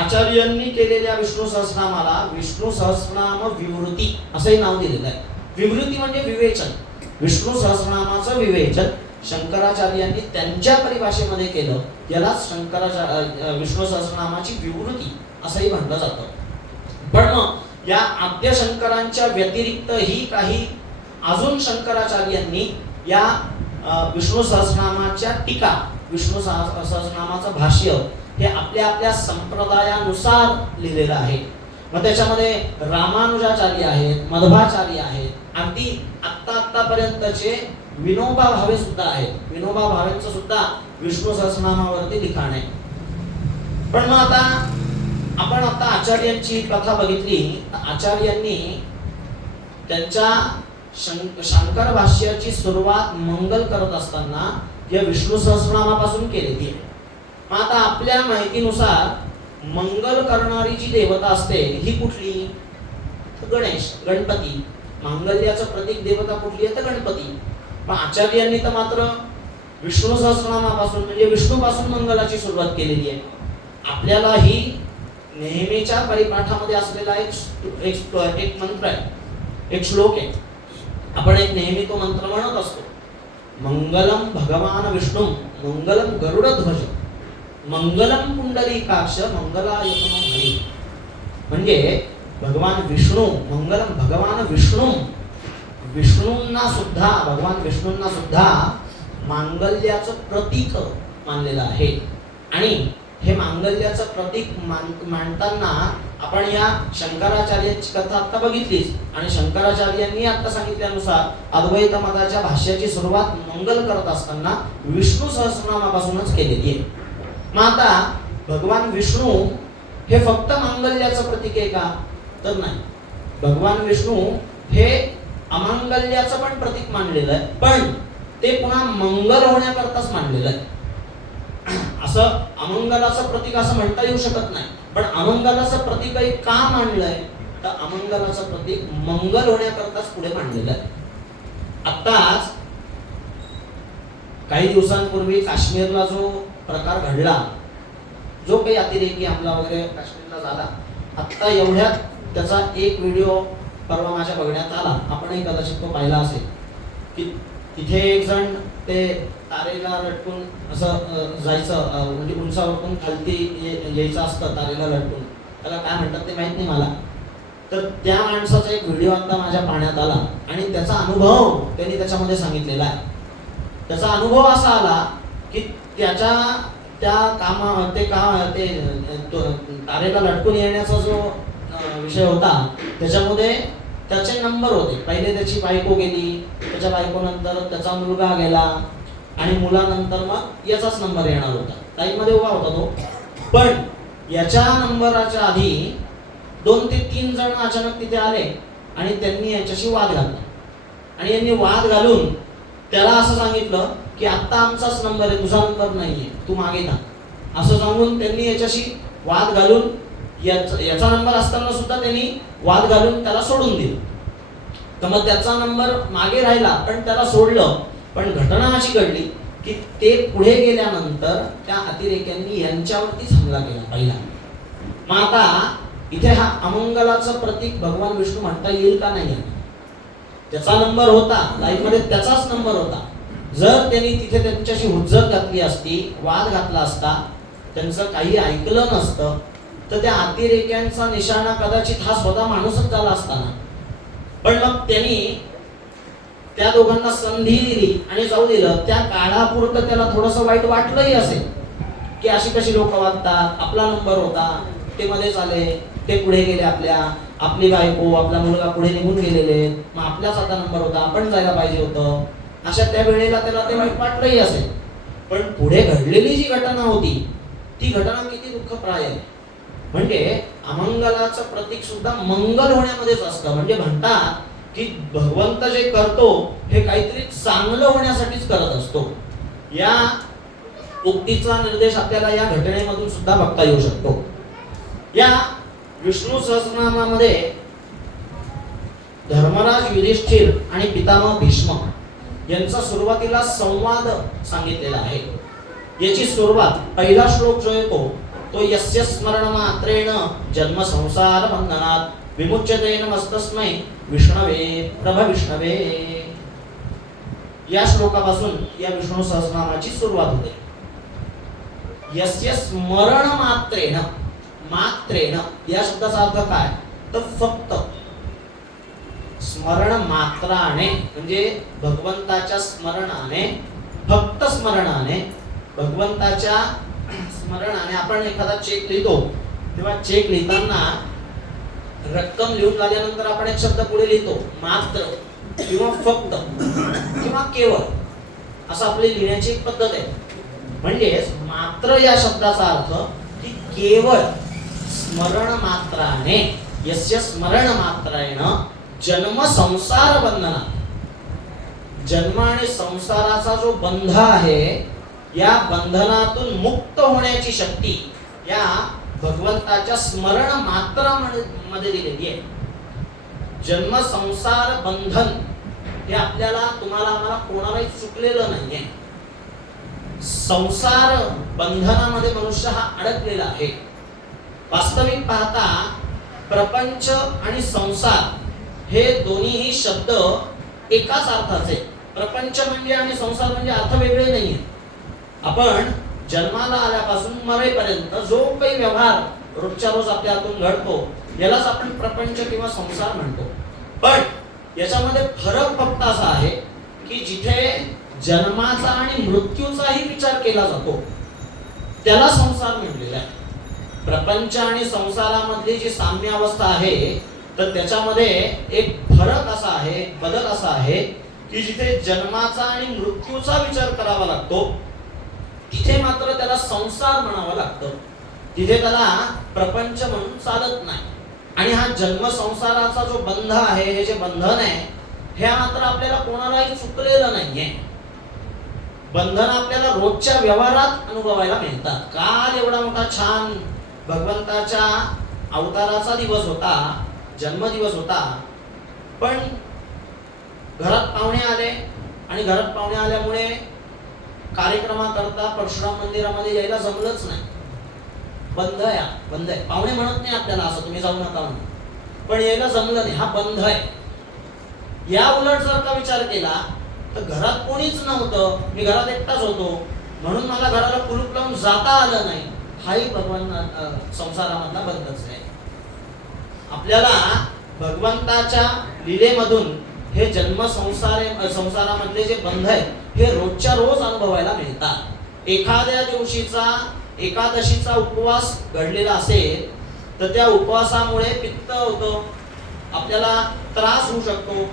आचार्यांनी केलेल्या विष्णू सहस्रनामाला विष्णू सहस्रनाम विवृती असंही नाव दिलेलं आहे. विवृती म्हणजे विवेचन. विष्णू सहस्रनामाचं विवेचन शंकराचार्यांनी त्यांच्या परिभाषेमध्ये केलं. याला विष्णू सहस्रनामाची विवृती असंही म्हटलं जातं. पण मग या आद्य शंकरांच्या व्यतिरिक्त ही काही अजून शंकराचार्यांनी या विष्णू सहस्रनामाच्या टीका, विष्णू सहस्रनामाचं भाष्य हे आपल्या आपल्या संप्रदायानुसार लिहिलेलं आहे. मग त्याच्यामध्ये रामानुजाचार्य आहेत, मध्वाचार्य आहेत, अगदी आत्तापर्यंतचे विनोबा भावे सुद्धा आहेत. विनोबा भावेंचं सुद्धा विष्णू सहस्रनामावरती लिखाण आहे. पण मग आपण आता आचार्यांची कथा बघितली तर आचार्यांनी त्यांच्या शंकर भाष्याची सुरुवात मंगल करत असताना या विष्णू सहस्रनामापासून केलेली आहे. मग आता आपल्या माहितीनुसार मंगल करणारी जी देवता असते ही कुठली? गणेश, गणपती. मांगल्याचं प्रतीक देवता कुठली आहे? तर गणपती. मग आचार्यांनी तर मात्र विष्णू सहस्रनामापासून म्हणजे विष्णूपासून मंगलाची सुरुवात केलेली आहे. आपल्याला ही नेहमीच्या परिपाठामध्ये असलेला एक मंत्र आहे, एक श्लोक आहे. आपण एक नेहमी तो मंत्र म्हणत असतो, मंगलम भगवान विष्णू मंगलम गरुडध्वज मंगलम पुंडरीकाक्ष मंगलायतनो हरी. म्हणजे भगवान विष्णू, मंगलम भगवान विष्णू, विष्णूंना सुद्धा, भगवान विष्णूंना सुद्धा मांगल्याचं प्रतीक मानलेलं आहे. आणि हे मांगल्याचं प्रतीक मांडताना आपण या शंकराचार्यांची कथा आता बघितलीच. आणि शंकराचार्यांनी आता सांगितल्यानुसार अद्वैत मताच्या भाष्याची सुरुवात मंगल करत असताना विष्णू सहस्रनामापासूनच केलेली आहे. मग आता भगवान विष्णू हे फक्त मांगल्याचं प्रतीक आहे का? तर नाही. भगवान विष्णू हे अमांगल्याचं पण प्रतीक मानलेलं आहे, पण ते पुन्हा मंगल होण्याकरताच मानलेलं आहे. असं अमंगलाचं प्रतीक असं म्हणता येऊ शकत नाही. पण अमंगलाचं प्रतीकही का मांडलंय तर अमंगलाचं प्रतीक मंगल होण्याकरताच पुढे मांडलेलं आहे. आत्ताच काही दिवसांपूर्वी काश्मीरला जो प्रकार घडला, जो काही अतिरेकी हमला वगैरे काश्मीरला झाला, आत्ता एवढ्यात त्याचा एक व्हिडिओ परवा माझ्या बघण्यात आला. आपणही कदाचित तो पाहिला असेल की तिथे एक जण ते तारेला लटकून असं जायचं, म्हणजे उंचावरून खालती यायचं असतं तारेला लटकून, त्याला काय म्हणतात ते माहित नाही मला. तर त्या माणसाचा एक व्हिडिओ आता माझ्या पाहण्यात आला आणि त्याचा अनुभव त्यांनी त्याच्यामध्ये सांगितलेला आहे. त्याचा अनुभव असा आला की त्याच्या ते तारेला लटकून येण्याचा जो विषय होता त्याच्यामध्ये त्याचे नंबर होते. पहिले त्याची बायको गेली, त्याच्या बायकोनंतर त्याचा मुलगा गेला आणि मुलानंतर मग याचाच नंबर येणार होता. लाईनमध्ये उभा होता तो. पण याच्या नंबराच्या आधी 2 ते 3 जण अचानक तिथे आले आणि त्यांनी याच्याशी वाद घातला. आणि यांनी वाद घालून त्याला असं सांगितलं की आत्ता आमचाच नंबर आहे, तुझा नंबर नाहीये, तू मागे थांब. असं सांगून त्यांनी याच्याशी वाद घालून याचा नंबर असताना सुद्धा त्यांनी वाद घालून त्याला सोडून दिलं. तर मग त्याचा नंबर मागे राहिला पण त्याला सोडलं. पण घटना अशी घडली की ते पुढे गेल्यानंतर त्या अतिरेक्यांनी यांच्यावरतीच हमला केला पहिला. मग आता इथे हा अमंगलाचं प्रतीक भगवान विष्णू म्हणता येईल का नाही? त्याचा नंबर होता, लाईफमध्ये त्याचाच नंबर होता. जर त्यांनी तिथे त्यांच्याशी हुज्जत घातली असती, वाद घातला असता, त्यांचं काही ऐकलं नसतं तर त्या अतिरेक्यांचा निशाणा कदाचित हा स्वतः माणूसच झाला असताना. पण मग त्यांनी त्या दोघांना संधी दिली आणि जाऊ दिलं. त्या काळापुरतं त्याला थोडंसं वाईट वाटलंही असेल की अशी कशी लोक वागतात, आपला नंबर होता, ते मध्येच आले, ते पुढे गेले, आपली बायको आपला मुलगा पुढे निघून गेलेले, मग आपल्याच आता नंबर होता, आपण जायला पाहिजे होतं. अशा त्या वेळेला त्याला ते वाईट वाटलंही असेल. पण पुढे घडलेली जी घटना होती ती घटना किती दुःखप्राय आहे. म्हणजे अमंगलाचं प्रतीक सुद्धा मंगल होण्यामध्येच असतं. म्हणजे म्हणतात की भगवंत जे करतो हे काहीतरी चांगलं होण्यासाठीच करत असतो. या उक्तीचा निर्देश आपल्याला या घटनेमधून सुद्धा बघता येऊ शकतो. या विष्णू सहस्रनामामध्ये धर्मराज युधिष्ठिर आणि पितामह भीष्म यांचा सुरुवातीला संवाद सांगितलेला आहे. याची सुरुवात, पहिला श्लोक जो येतो तो यस्य स्मरण मात्रेण जन्म संसार बंधनात विमुच्यते नमस्तस्मै विष्णवे प्रभ विष्णवे. या श्लोकापासून या विष्णू सहस्रनामाची सुरुवात होते. यस्य स्मरण मात्रेण, मात्रेण या शब्दाचा अर्थ काय तर फक्त. स्मरण मात्राने म्हणजे भगवंताच्या स्मरणाने, फक्त स्मरणाने, भगवंताच्या स्मरणाने. आपण एखादा चेक लिहितो तेव्हा चेक लिहिताना रक्कम लिहून झाल्यानंतर आपण एक शब्द पुढे लिहितो, मात्र किंवा फक्त किंवा केवळ, असं आपली लिहिण्याची एक पद्धत आहे. म्हणजेच मात्र या शब्दाचा अर्थ की केवळ स्मरण मात्राने, यस्य स्मरण मात्रेण जन्म संसार बंधनात. जन्म आणि संसाराचा जो बंध आहे या बंधनातून मुक्त होण्याची शक्ती या भगवंताच्या स्मरण मात्रामध्ये दिलेली आहे. जन्म संसार बंधन हे आपल्याला, तुम्हाला, आम्हाला कोणालाही चुकलेलं नाहीये. संसार बंधनामध्ये मनुष्य हा अडकलेला आहे. वास्तविक पाहता प्रपंच आणि संसार हे दोन्हीही शब्द एकाच अर्थाचे. प्रपंच म्हणजे आणि संसार म्हणजे अर्थ वेगळे नाहीये. आपण जन्माला आल्यापासून मरेपर्यंत जो काही व्यवहार रोजच्या रोज आपल्या हातून घडतो यालाच आपण प्रपंच किंवा संसार म्हणतो. पण याच्यामध्ये फरक फक्त असा आहे की जिथे जन्माचा आणि मृत्यूचाही विचार केला जातो त्याला संसार म्हणलेला आहे. प्रपंच आणि संसारामधली जी साम्य अवस्था आहे तर त्याच्यामध्ये एक फरक असा आहे, बदल असा आहे की जिथे जन्माचा आणि मृत्यूचा विचार करावा लागतो तिथे मात्र त्याला संसार म्हणावं लागतं. तिथे त्याला प्रपंच म्हणून चालत नाही. आणि हा जन्म संसाराचा जो बंध आहे, हे जे बंधन आहे, हे मात्र आपल्याला कोणालाही चुकलेलं नाहीये. बंधन आपल्याला रोजच्या व्यवहारात अनुभवायला मिळतात. काल एवढा मोठा छान भगवंताच्या अवताराचा दिवस होता, जन्मदिवस होता, पण घरात पाहुणे आले आणि घरात पाहुणे आल्यामुळे कार्यक्रमाकरता परशुराम मंदिरामध्ये यायला जमलंच नाही. बंध आहे, बंध आहे. पाहुणे म्हणत नाही आपल्याला असं तुम्ही जाऊ नका म्हणून, पण यायला जमलं नाही, हा बंध आहे. या उलट जर का विचार केला तर घरात कोणीच नव्हतं, मी घरात एकटाच होतो म्हणून मला घराला कुलूप लावून जाता आलं नाही, हाही भगवान संसारामधला बंधच आहे. आपल्याला भगवंताच्या लीलेमधून हे जन्म संसारामधले जे बंध आहेत हे रोजच्या रोज अनुभवायला मिळतात. एखाद्या दिवशीचा एकादशीचा उपवास घडलेला असेल तर त्या उपवासामुळे पित्त होतं, आपल्याला त्रास होऊ शकतो.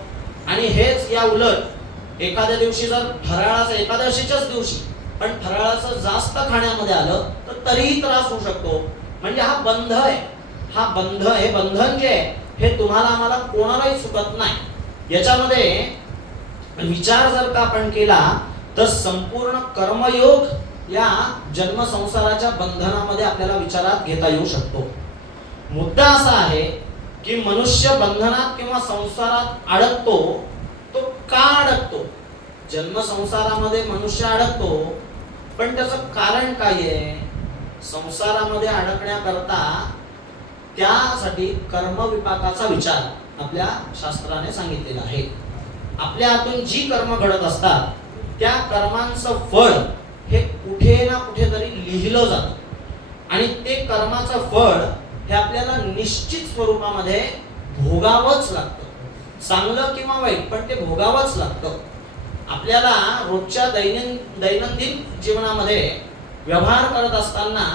आणि हेच या उलट एखाद्या दिवशी जर फराळाचं, एकादशीच्याच दिवशी पण फराळाचं जास्त खाण्यामध्ये आलं तर तरीही त्रास होऊ शकतो. म्हणजे हा बंध आहे. हा बंध, हे बंधन जे आहे हे तुम्हाला, आम्हाला कोणालाही चुकत नाही. याच्यामध्ये विचार जर का आपण केला तर संपूर्ण कर्मयोग या जन्म संसाराच्या बंधनामध्ये आपल्याला विचारात घेता येऊ शकतो. मुद्दा असा आहे की मनुष्य बंधनात किंवा संसारात अडकतो, तो का अडकतो? जन्म संसारामध्ये मनुष्य अडकतो, पण त्याचं कारण काय आहे? संसारामध्ये अडकण्याकरता त्यासाठी कर्मविपाकाचा विचार आपल्या शास्त्राने सांगितलेला आहे. आपल्या हातून जी कर्म घडत असतात त्या कर्मांचं फळ हे कुठे ना कुठेतरी लिहिलं जातं आणि ते कर्माचं फळ हे आपल्याला निश्चित स्वरूपामध्ये भोगावंच लागतं. चांगलं किंवा वाईट पण ते भोगावंच लागतं. आपल्याला रोजच्या दैनंदिन जीवनामध्ये व्यवहार करत असताना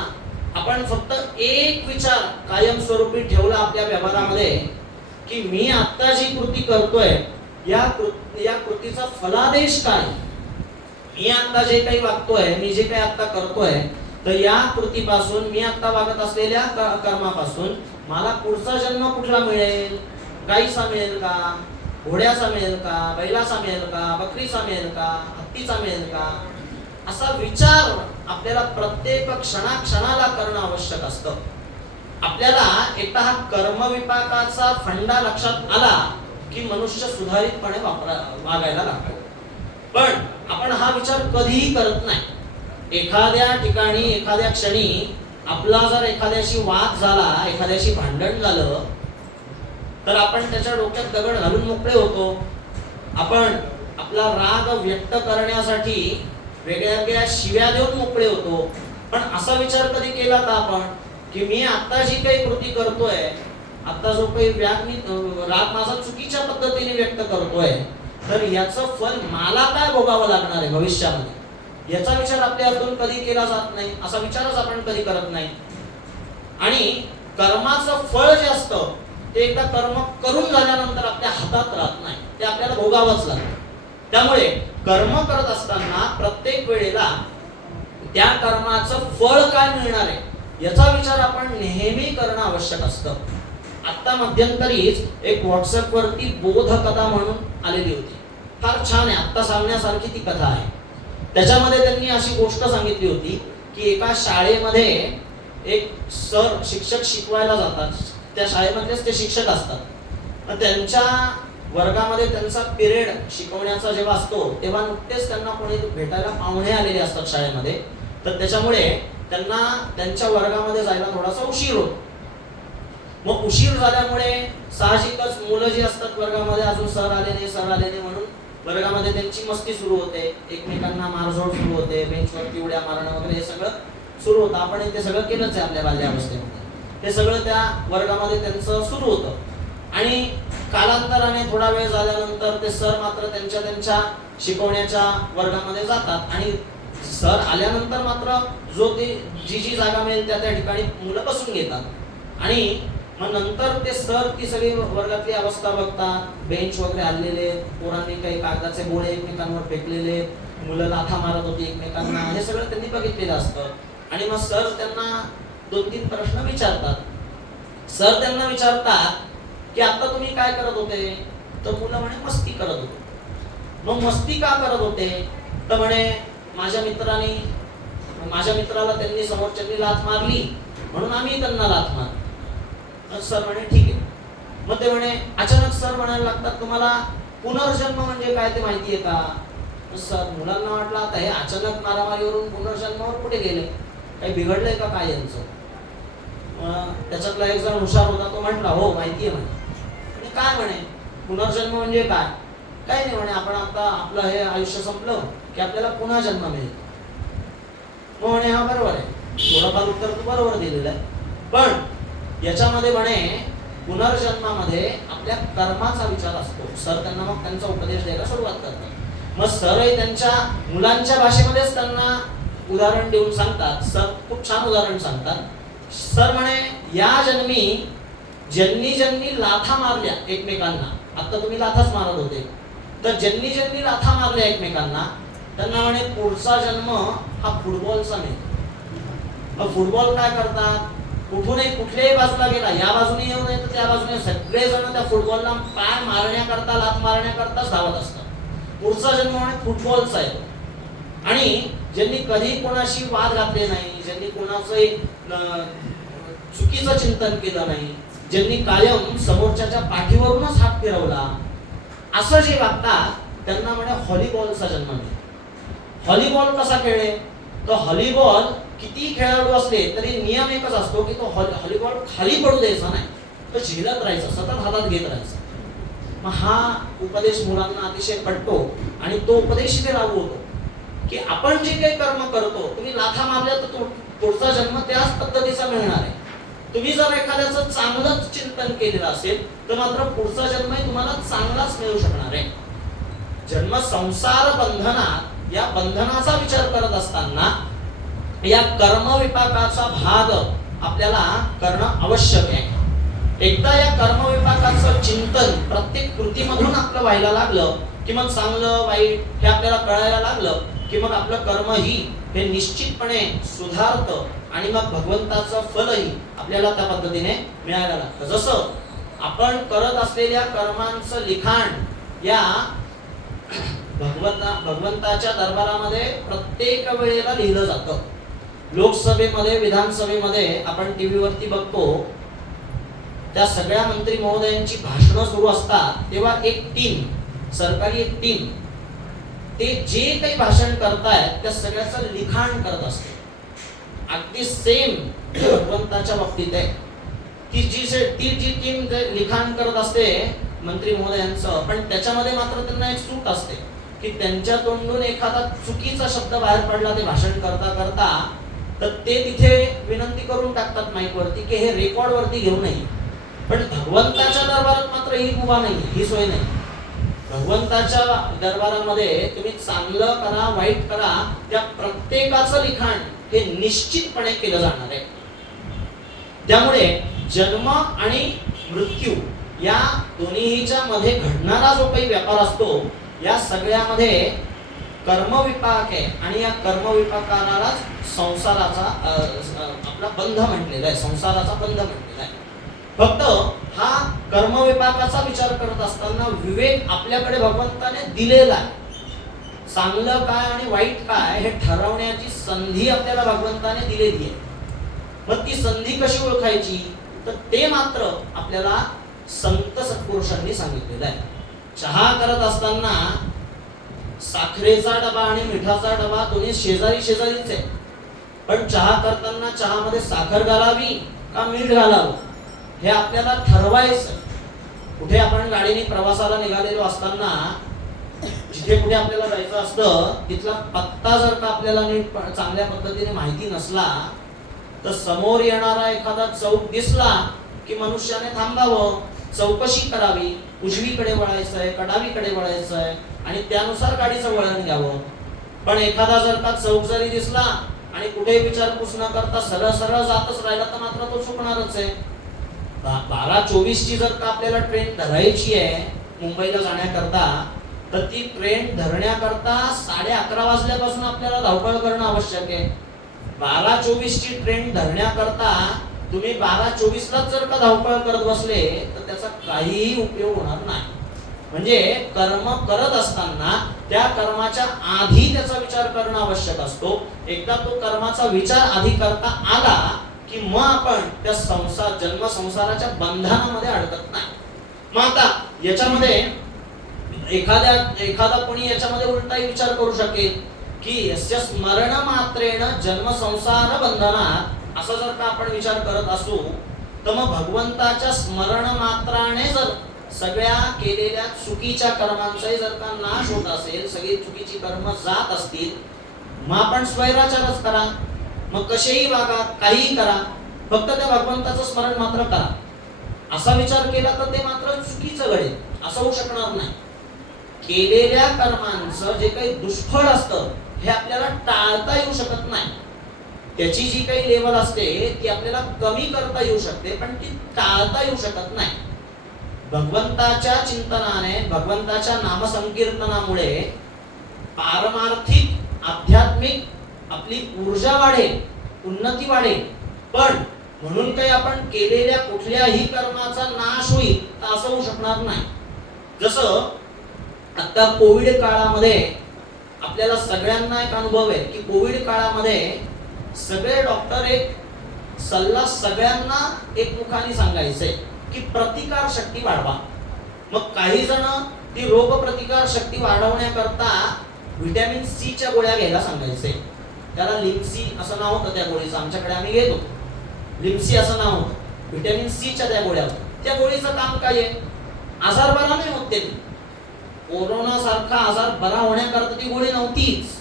आपण फक्त एक विचार कायमस्वरूपी ठेवला आपल्या व्यवहारामध्ये की मी आता जी कृती करतोय या कृतीचा फलादेश काय. मी आता जे काही वागतोय, मी जे काही आता करतोय, तर या कृतीपासून, मी आता वागत असलेल्या कर्मापासून मला पुढचा जन्म कुठला मिळेल. गाईचा मिळेल का, घोड्याचा मिळेल का, बैलाचा मिळेल का, बकरीचा मिळेल का, हत्तीचा मिळेल का, असा विचार आपल्याला प्रत्येक क्षणाला करणं आवश्यक असतं. आपल्याला एकदा हा कर्मविपाकाचा फंडा लक्षात आला की मनुष्य सुधारितपणे वागायला लागतो. पण आपण हा विचार कधीही करत नाही. एखाद्या ठिकाणी, एखाद्या क्षणी आपला जर एखाद्याशी वाद झाला, एखाद्याशी भांडण झालं, तर आपण त्याच्या डोक्यात दगड घालून मोकळे होतो. आपण आपला राग व्यक्त करण्यासाठी वेगळ्या शिव्या देऊन मोकळे होतो. पण असा विचार कधी केला का आपण की मी आता जी काही कृती करतोय, आता जो काही राग माझा चुकीच्या पद्धतीने व्यक्त करतोय, तर याचं फल मला काय भोगावं लागणार आहे भविष्यामध्ये, याचा विचार आपल्या हातून कधी केला जात नाही. असा विचारच आपण कधी करत नाही. आणि कर्माचं फळ जे असतं ते एकदा कर्म करून झाल्यानंतर आपल्या हातात राहत नाही, ते आपल्याला भोगावंच लागतं. त्यामुळे कर्म करत असताना प्रत्येक वेळेला त्या कर्माचं फळ काय मिळणार आहे याचा विचार आपण नेहमी करणं आवश्यक असतं. आता मध्यंतरीच एक व्हॉट्सअप वरती बोध कथा म्हणून आलेली होती. फार छान आहे, आता सांगण्यासारखी ती कथा आहे. त्याच्यामध्ये त्यांनी अशी गोष्ट सांगितली होती की एका शाळेमध्ये एक सर, शिक्षक शिकवायला जातात. त्या शाळेमधलेच ते शिक्षक असतात. त्यांच्या वर्गामध्ये त्यांचा पिरियड शिकवण्याचा जेव्हा असतो तेव्हा नुकतेच त्यांना कोणी भेटायला पाहुणे आलेले असतात शाळेमध्ये. तर त्याच्यामुळे त्यांना त्यांच्या वर्गामध्ये जायला थोडासा उशीर होतो. मग उशीर झाल्यामुळे साहजिकच मुलं जी असतात वर्गामध्ये, अजून सर आले नाही म्हणून वर्गामध्ये त्यांची मस्ती सुरू होते, एकमेकांना मारझोड सुरू होते, बेंचवरती उड्या मारणं वगैरे हे सगळं सुरू होतं. आपण ते सगळं केलंच आहे आपल्या बाल्यावस्थेमध्ये. हे सगळं त्या वर्गामध्ये त्यांचं सुरू होतं. आणि कालांतराने थोडा वेळ झाल्यानंतर ते सर मात्र त्यांच्या शिकवण्याच्या वर्गामध्ये जातात. आणि सर आल्यानंतर मात्र जी जागा मिळेल त्या ठिकाणी मुलं बसून घेतात. आणि मग नंतर ते सर ती सगळी वर्गातली अवस्था बघतात. बेंच वगैरे हल्लेले, पोरांनी काही कागदाचे गोळे एकमेकांवर फेकलेले, मुलं लाथा मारत होती एकमेकांना, हे सगळं त्यांनी बघितलेलं असतं. आणि मग सर त्यांना 2-3 प्रश्न विचारतात. सर त्यांना विचारतात की आता तुम्ही काय करत होते. तर मुलं म्हणे मस्ती करत होते. मग मस्ती का करत होते. तर म्हणे माझ्या मित्राला त्यांनी समोरच्यांनी लाथ मारली म्हणून आम्ही त्यांना लाथ मारली. सर म्हणे ठीक आहे. मग ते म्हणे अचानक सर म्हणायला लागतात तुम्हाला पुनर्जन्म म्हणजे काय ते माहिती आहे का. सर मुलांना वाटलं आता हे अचानक मारामारीवरून पुनर्जन्मावर कुठे गेले, काही बिघडलंय का काय यांचं. त्याच्यातला एक जण हुशार होता, तो म्हटला हो माहिती आहे म्हणे. काय म्हणे पुनर्जन्म म्हणजे काय. काही नाही म्हणे आपण आता आपलं हे आयुष्य संपलं की आपल्याला पुन्हा जन्म मिळेल. मग म्हणे हा बरोबर आहे, थोडंफार उत्तर तू बरोबर दिलेलं आहे. पण याच्यामध्ये म्हणे पुनर्जन्मामध्ये आपल्या कर्माचा विचार असतो. सर त्यांना मग त्यांचा उपदेश द्यायला सुरुवात करतात. मग सरही त्यांच्या मुलांच्या भाषेमध्येच त्यांना उदाहरण देऊन सांगतात. सर खूप छान उदाहरण सांगतात. सर म्हणे या जन्मी ज्यांनी लाथा मारल्या एकमेकांना, आता तुम्ही लाथाच मारत होते, तर ज्यांनी लाथा मारल्या एकमेकांना त्यांना म्हणे पुढचा जन्म हा फुटबॉलचा मिळेल. मग फुटबॉल काय करतात, कुठल्याही बाजूला गेला, या बाजूने येऊ नये तर त्या बाजूने सगळेजण त्या फुटबॉलला पाय मारण्याकरता, लाथ मारण्याकरताच धावत असतात. पुढचा जन्म म्हणे फुटबॉलचा आहे. आणि ज्यांनी कधी कोणाशी वाद घातले नाही, ज्यांनी कोणाचं चुकीचं चिंतन केलं नाही, ज्यांनी कायम समोरच्याच्या पाठीवरूनच हात फिरवला, असं जे वागतात त्यांना म्हणे व्हॉलीबॉलचा जन्म मिळेल. व्हॉलीबॉल कसा खेळे, तर व्हॉलीबॉल किती खेळाडू असले तरी नियम एकच असतो की तो व्हॉलीबॉल खाली पडू द्यायचा नाही, तो झेलत राहायचा, सतत हातात घेत राहायचा. मग हा उपदेश मुलांना अतिशय पटतो आणि तो उपदेश इथे लागू होतो की आपण जे काही कर्म करतो, तुम्ही लाथा मारल्या तर पुढचा जन्म त्याच पद्धतीचा मिळणार आहे. तुम्ही जर एखाद्याचं चांगलंच चिंतन केलेलं असेल तर मात्र पुढचा जन्मही तुम्हाला चांगलाच मिळू शकणार आहे. जन्म संसार बंधनात, या बंधनाचा विचार करत असताना या कर्म विपाकाचा भाग आपल्याला करणं आवश्यक आहे. एकदा या कर्म विपाकाचं चिंतन प्रत्येक कृतीमधून आपलं व्हायला लागलं की मग चांगलं वाईट हे आपल्याला कळायला लागलं की मग आपलं कर्मही हे निश्चितपणे सुधारतं आणि मग भगवंताचं फलही आपल्याला त्या पद्धतीने मिळायला लागतं. जसं आपण करत असलेल्या कर्मांचं लिखाण या भगवंताच्या दरबारामध्ये प्रत्येक वेळेला लिहिलं जातं. लोकसभेमध्ये, विधानसभेमध्ये आपण टीव्हीवरती बघतो, त्या सगळ्या मंत्री महोदयांची भाषणं सुरू असतात तेव्हा एक टीम, सरकारी एक टीम, ते जे काही भाषण करतायत त्या सगळ्याचं लिखाण करत असते. अगदी सेम भगवंताच्या बाबतीत आहे की जी टीम लिखाण करत असते मंत्री महोदयांचं, पण त्याच्यामध्ये मात्र त्यांना एक सूट असते की त्यांच्या तोंडून एखादा चुकीचा शब्द बाहेर पडला ते भाषण करता करता, तर ते तिथे विनंती करून टाकतात माईक वरती की हे रेकॉर्ड वरती घेऊ नये. पण भगवंताच्या दरबारात मात्र ही मुभा नाही, ही सोय नाही. भगवंताच्या दरबारामध्ये तुम्ही चांगलं करा, वाईट करा, त्या प्रत्येकाचं लिखाण हे निश्चितपणे केलं जाणार आहे. त्यामुळे जन्म आणि मृत्यू या दोन्हीच्या मध्ये घडणारा जो काही व्यापार असतो, या सगळ्यामध्ये कर्मविपाक आहे आणि या कर्मविपाकालाच संसाराचा आपला बंध म्हटलेला आहे, संसाराचा बंध म्हटलेला आहे. फक्त हा कर्मविपाकाचा विचार करत असताना विवेक आपल्याकडे भगवंताने दिलेला आहे. चांगलं काय आणि वाईट काय हे ठरवण्याची संधी आपल्याला भगवंताने दिलेली आहे. मग ती संधी कशी ओळखायची, तर ते मात्र आपल्याला संत सत्पुरुषांनी सांगितलेलं आहे. चहा करत असताना साखरेचा डबा आणि मिठाचा डबा दोन्ही शेजारी शेजारीच आहे, पण चहा करताना चहामध्ये साखर घालावी का मीठ घालावं हे आपल्याला ठरवायचं. कुठे आपण गाडीने प्रवासाला निघालेलो असताना जिथे कुठे आपल्याला जायचं असतं तिथला पत्ता जर का आपल्याला नीट चांगल्या पद्धतीने माहिती नसला तर समोर येणारा एखादा चौक दिसला की मनुष्याने थांबावं, चौकशी करावी, उजवीकडे वळायचंय का डावीकडे वळायचंय आणि त्यानुसार गाडीचं वळण घ्यावं. पण एखादा जर का चौक जरी दिसला आणि कुठे विचारपूस न करता सरळ सरळ जातच राहिला तर मात्र तो चुकणारच आहे. 12:24 ची जर का आपल्याला ट्रेन धरायची आहे मुंबईला जाण्याकरता, तर ती ट्रेन धरण्याकरता 11:30 वाजल्यापासून आपल्याला धावपळ करणं आवश्यक आहे. 12:24 ची ट्रेन धरण्याकरता तुम्ही 12:24 लाच जर का धावपळ करत बसले तर त्याचा काहीही उपयोग होणार नाही. म्हणजे कर्म करत असताना त्या कर्माच्या आधी त्याचा विचार करणं आवश्यक असतो. एकदा तो कर्माचा विचार आधी करता आला की मग आपण त्या जन्म संसाराच्या बंधनामध्ये अडकत नाही. मग आता याच्यामध्ये एखादा कोणी याच्यामध्ये उलटाही विचार करू शकेल की यस्य स्मरण मात्रेण जन्म संसार बंधनात, असं जर का आपण विचार करत असू तर मग भगवंताच्या स्मरण मात्राने जर सगळ्या केलेल्या चुकीच्या कर्मांचाही जर का नाश होत असेल, सगळी चुकीची कर्म जात असतील, मग आपण स्वैराचारच करा, मग कसेही वागा, काहीही करा, फक्त त्या भगवंताचं स्मरण मात्र करा, असा विचार केला तर ते मात्र चुकीचं घडेल. असं होऊ शकणार नाही. केलेल्या कर्मांचं जे काही दुष्फळ असतं हे आपल्याला टाळता येऊ शकत नाही. त्याची जी काही लेवल असते ती आपल्याला कमी करता येऊ शकते, पण ती टाळता येऊ शकत नाही. भगवंताच्या चिंतनाने, भगवंताच्या नामसंकीर्तनामुळे पारमार्थिक आध्यात्मिक आपली ऊर्जा वाढेल, उन्नती वाढेल. पण म्हणून काही आपण केलेल्या कुठल्याही कर्माचा नाश होईल तर असं होऊ शकणार नाही. जसं आता कोविड काळामध्ये आपल्याला सगळ्यांना एक अनुभव आहे की कोविड काळामध्ये सगळे डॉक्टर एक सल्ला सगळ्यांना एकमुखाने सांगायचे की प्रतिकार शक्ती वाढवा. मग काही जण ती रोग प्रतिकार शक्ती वाढवण्याकरता व्हिटॅमिन सी च्या गोळ्या घ्यायला सांगायचे. त्याला लिम्सी असं नाव होतं त्या गोळीचं, आमच्याकडे आम्ही घेत होतो. लिम्सी असं नाव होतं. व्हिटॅमिन सी च्या त्या गोळ्या होत्या. त्या गोळीचं काम काय आहे? आजार बरा नाही होत. ते कोरोना सारखा आजार बरा होण्याकरता ती गोळी नव्हतीच.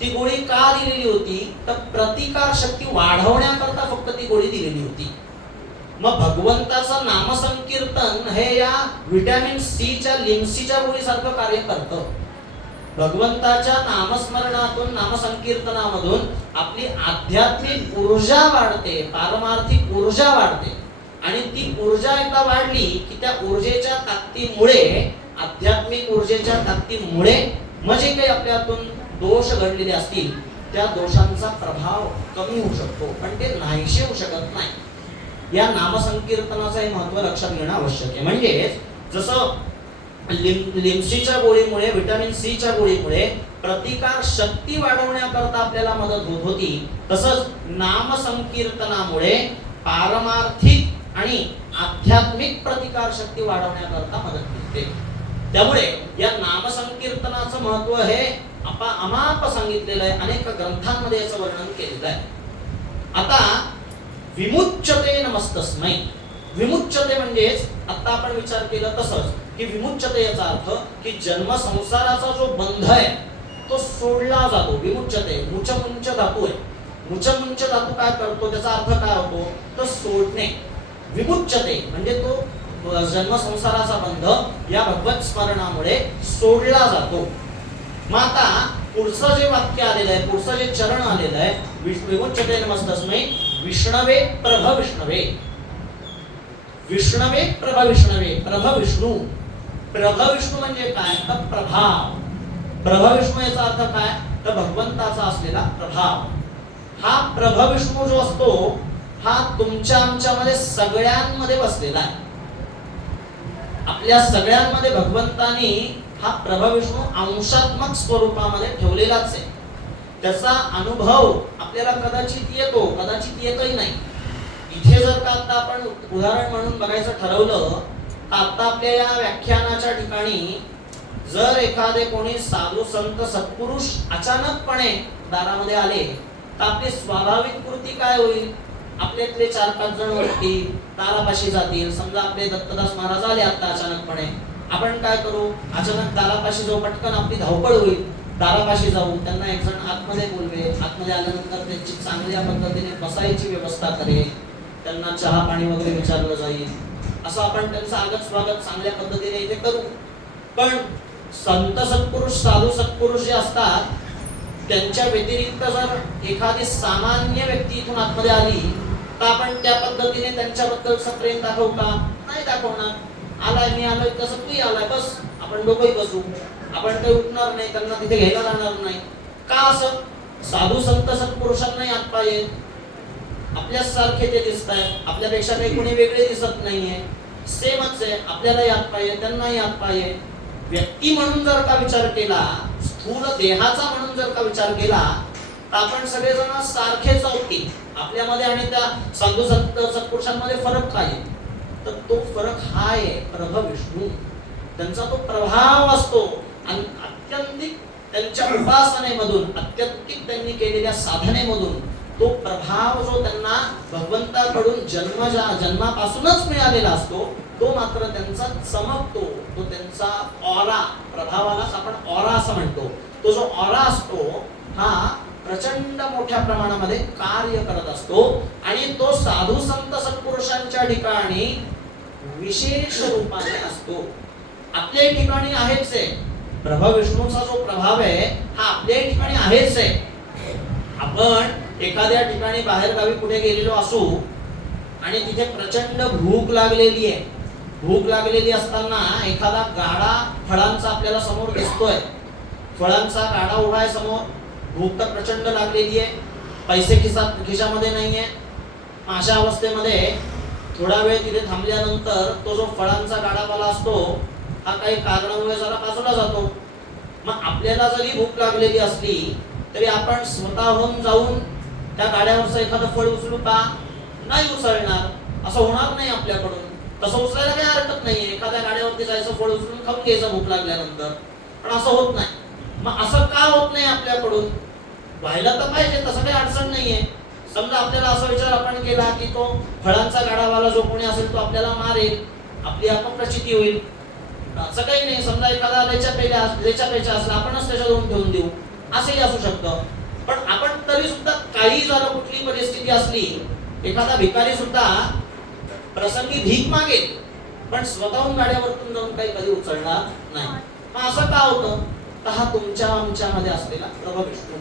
ती गोळी का दिलेली होती तर प्रतिकार शक्ती वाढवण्याकरता फक्त ती गोळी दिलेली होती. मग भगवंताचं नामसंकीर्तन हे या व्हिटॅमिन सीच्या लिम्सीच्या गोळीसारखं कार्य करतं. भगवंताच्या नामस्मरणातून नामसंकीर्तनामधून आपली आध्यात्मिक ऊर्जा वाढते, पारमार्थिक ऊर्जा वाढते. आणि ती ऊर्जा एकदा वाढली की त्या ऊर्जेच्या ताकदीमुळे, आध्यात्मिक ऊर्जेच्या ताकदीमुळे म्हणजे काही आपल्यातून दोष घडलेले असतील त्या दोषांचा प्रभाव कमी होऊ शकतो, पण ते नाहीसे होऊ शकत नाही. या नामसंकीर्तनाचं हे महत्त्व लक्षात घेणं आवश्यक आहे. म्हणजे जसं लिम्सीच्या गोळीमुळे, व्हिटॅमिन सीच्या गोळीमुळे प्रतिकार शक्ती वाढवण्याकरता आपल्याला मदत होत होती, तसंच नामसंकीर्तनामुळे पारमार्थिक आणि आध्यात्मिक प्रतिकार शक्ती वाढवण्याकरता मदत मिळते. त्यामुळे या नामसंकीर्तनाचं महत्त्व हे अमाप सांगितलेलं आहे. अनेक ग्रंथांमध्ये याचं वर्णन केलेलं आहे. आता विमुच्यते नमस्तस्मै. विमुच्यते म्हणजेच आता आपण विचार केला तसंच की विमुच्यते याचा अर्थ की जन्म संसाराचा जो बंध आहे तो सोडला जातो. विमुच्यते मुचमुंच धातू आहे. मुचमुंच धातू काय करतो, त्याचा अर्थ काय होतो, तर सोडणे. विमुच्यते म्हणजे तो जन्म संसाराचा बंध या भगवत स्मरणामुळे सोडला जातो. मग आता पुढचं जे वाक्य आलेलं आहे, पुढचं जे चरण आलेलं आहे, विमुच्यते नमस्तस्मै विष्णवे प्रभ विष्णवे. विष्णवे प्रभ विष्णवे. प्रभ विष्णू. प्रभ विष्णू म्हणजे काय, तर प्रभाव. प्रभ विष्णू याचा अर्थ काय, तर भगवंताचा असलेला प्रभाव. हा प्रभ विष्णू जो असतो हा तुमच्या आमच्यामध्ये सगळ्यांमध्ये बसलेला आहे. आपल्या सगळ्यांमध्ये भगवंतानी हा प्रभ विष्णू अंशात्मक स्वरूपामध्ये ठेवलेलाच आहे. त्याचा अनुभव आपल्याला कदाचित येतो, कदाचित येतही नाही. इथे जर का आता आपण उदाहरण म्हणून बघायचं ठरवलं तर आता आपल्या या व्याख्यानाच्या ठिकाणी जर एखादे कोणी साधू संत सत्पुरुष अचानकपणे दारामध्ये आले तर आपली स्वाभाविक कृती काय होईल, आपल्यातले 4-5 जण वरती दारापाशी जातील. समजा आपले दत्तदास महाराज आले आता अचानकपणे, आपण काय करू, अचानक दारापाशी जाऊ, पटकन आपली धावपळ होईल. दारापाशी जाऊ, त्यांना एक जण आतमध्ये बोलवे, आतमध्ये आल्यानंतर त्यांची चांगल्या पद्धतीने बसायची व्यवस्था करेल, त्यांना चहा पाणी वगैरे विचारलं जाईल. असं आपण त्यांचं आगत स्वागत चांगल्या पद्धतीने इथे करू. पण संत सत्पुरुष, साधू सत्पुरुष जे असतात त्यांच्या व्यतिरिक्त जर एखादी सामान्य व्यक्ती इथून आतमध्ये आली तर आपण त्या पद्धतीने त्यांच्याबद्दलचं प्रेम दाखवू का, नाही दाखवणार. आलाय, मी आलोय तसं तूही आलाय, बस आपण दोघंही बसू, आपण काही उठणार नाही, त्यांना तिथे घ्यायला जाणार नाही. का असं, साधू संत सत्पुरुषांनाही आत पाहिजे, आपल्याच सारखे ते दिसत आहेत, आपल्यापेक्षा काही कोणी वेगळे दिसत नाहीये, सेमच आहे, आपल्यालाही आत पाहिजे, त्यांनाही आत पाहिजे. व्यक्ती म्हणून जर का विचार केला, स्थूल देहाचा म्हणून जर का विचार केला तर आपण सगळेजण सारखेच आहोत की आपल्यामध्ये आणि त्या साधू संत सत्पुरुषांमध्ये फरक काय आहे, तर तो फरक हा आहे प्रभ विष्णू. त्यांचा तो प्रभाव असतो आणि अत्यंतिक त्यांच्या उपासनेमधून, अत्यंतिक त्यांनी केलेल्या साधनेमधून तो प्रभाव जो त्यांना भगवंताकडून जन्मापासूनच मिळालेला असतो तो मात्र त्यांचा चमकतो. तो त्यांचा ऑरा, प्रभावालाच आपण ऑरा असं म्हणतो. तो जो ऑरा असतो हा प्रचंड मोठ्या प्रमाणामध्ये कार्य करत असतो आणि तो साधू संत सत्पुरुषांच्या ठिकाणी विशेष रूपाने असतो. आपल्या ठिकाणी आहेच आहे. प्रभ विष्णूचा जो प्रभाव आहे हा आपल्या ठिकाणी आहेच आहे. आपण एखाद्या ठिकाणी बाहेर गावी कुठे गेलेलो असू आणि तिथे प्रचंड भूक लागलेली आहे. भूक लागलेली असताना एखादा गाडा फळांचा आपल्याला समोर दिसतोय, फळांचा गाडा उभा आहे समोर, भूक तर प्रचंड लागलेली आहे, पैसे खिशामध्ये नाहीये. अशा अवस्थेमध्ये थोडा वेळ तिथे थांबल्यानंतर तो जो फळांचा गाडावाला असतो हा काही कारणामुळे जरा बाजूला जातो. मग आपल्याला जरी भूक लागलेली असली तरी आपण स्वतःहून जाऊन त्या गाड्यावरचं एखादं फळ उचलू का, नाही उचलणार. असं होणार नाही आपल्याकडून. तसं उचलायला काही हरकत नाहीये, एखाद्या गाड्यावरती जायचं, फळ उचलून खाऊन घ्यायचं भूक लागल्यानंतर, पण असं होत नाही. मग असं का होत नाही आपल्याकडून, व्हायला तर पाहिजे, तसं काही अडचण नाहीये. समजा आपल्याला असा विचार आपण केला की तो फळांचा गाडावाला जो कोणी असेल तो आपल्याला मारेल, आपली अपप्रचिती होईल, असं काही नाही. समजा एखादा लेच्या पेच्या असला, आपणच त्याच्या दोन ठेवून देऊ, असंही असू शकतं. पण आपण तरी सुद्धा काही झालं, कुठली परिस्थिती असली, एखादा भिकारी सुद्धा प्रसंगी भीक मागेल, पण स्वतःहून गाड्यावरतून जाऊन काही कधी उचलणार नाही. मग असं का होतं? तर हा तुमच्या आमच्यामध्ये असलेला प्रभू विष्णू,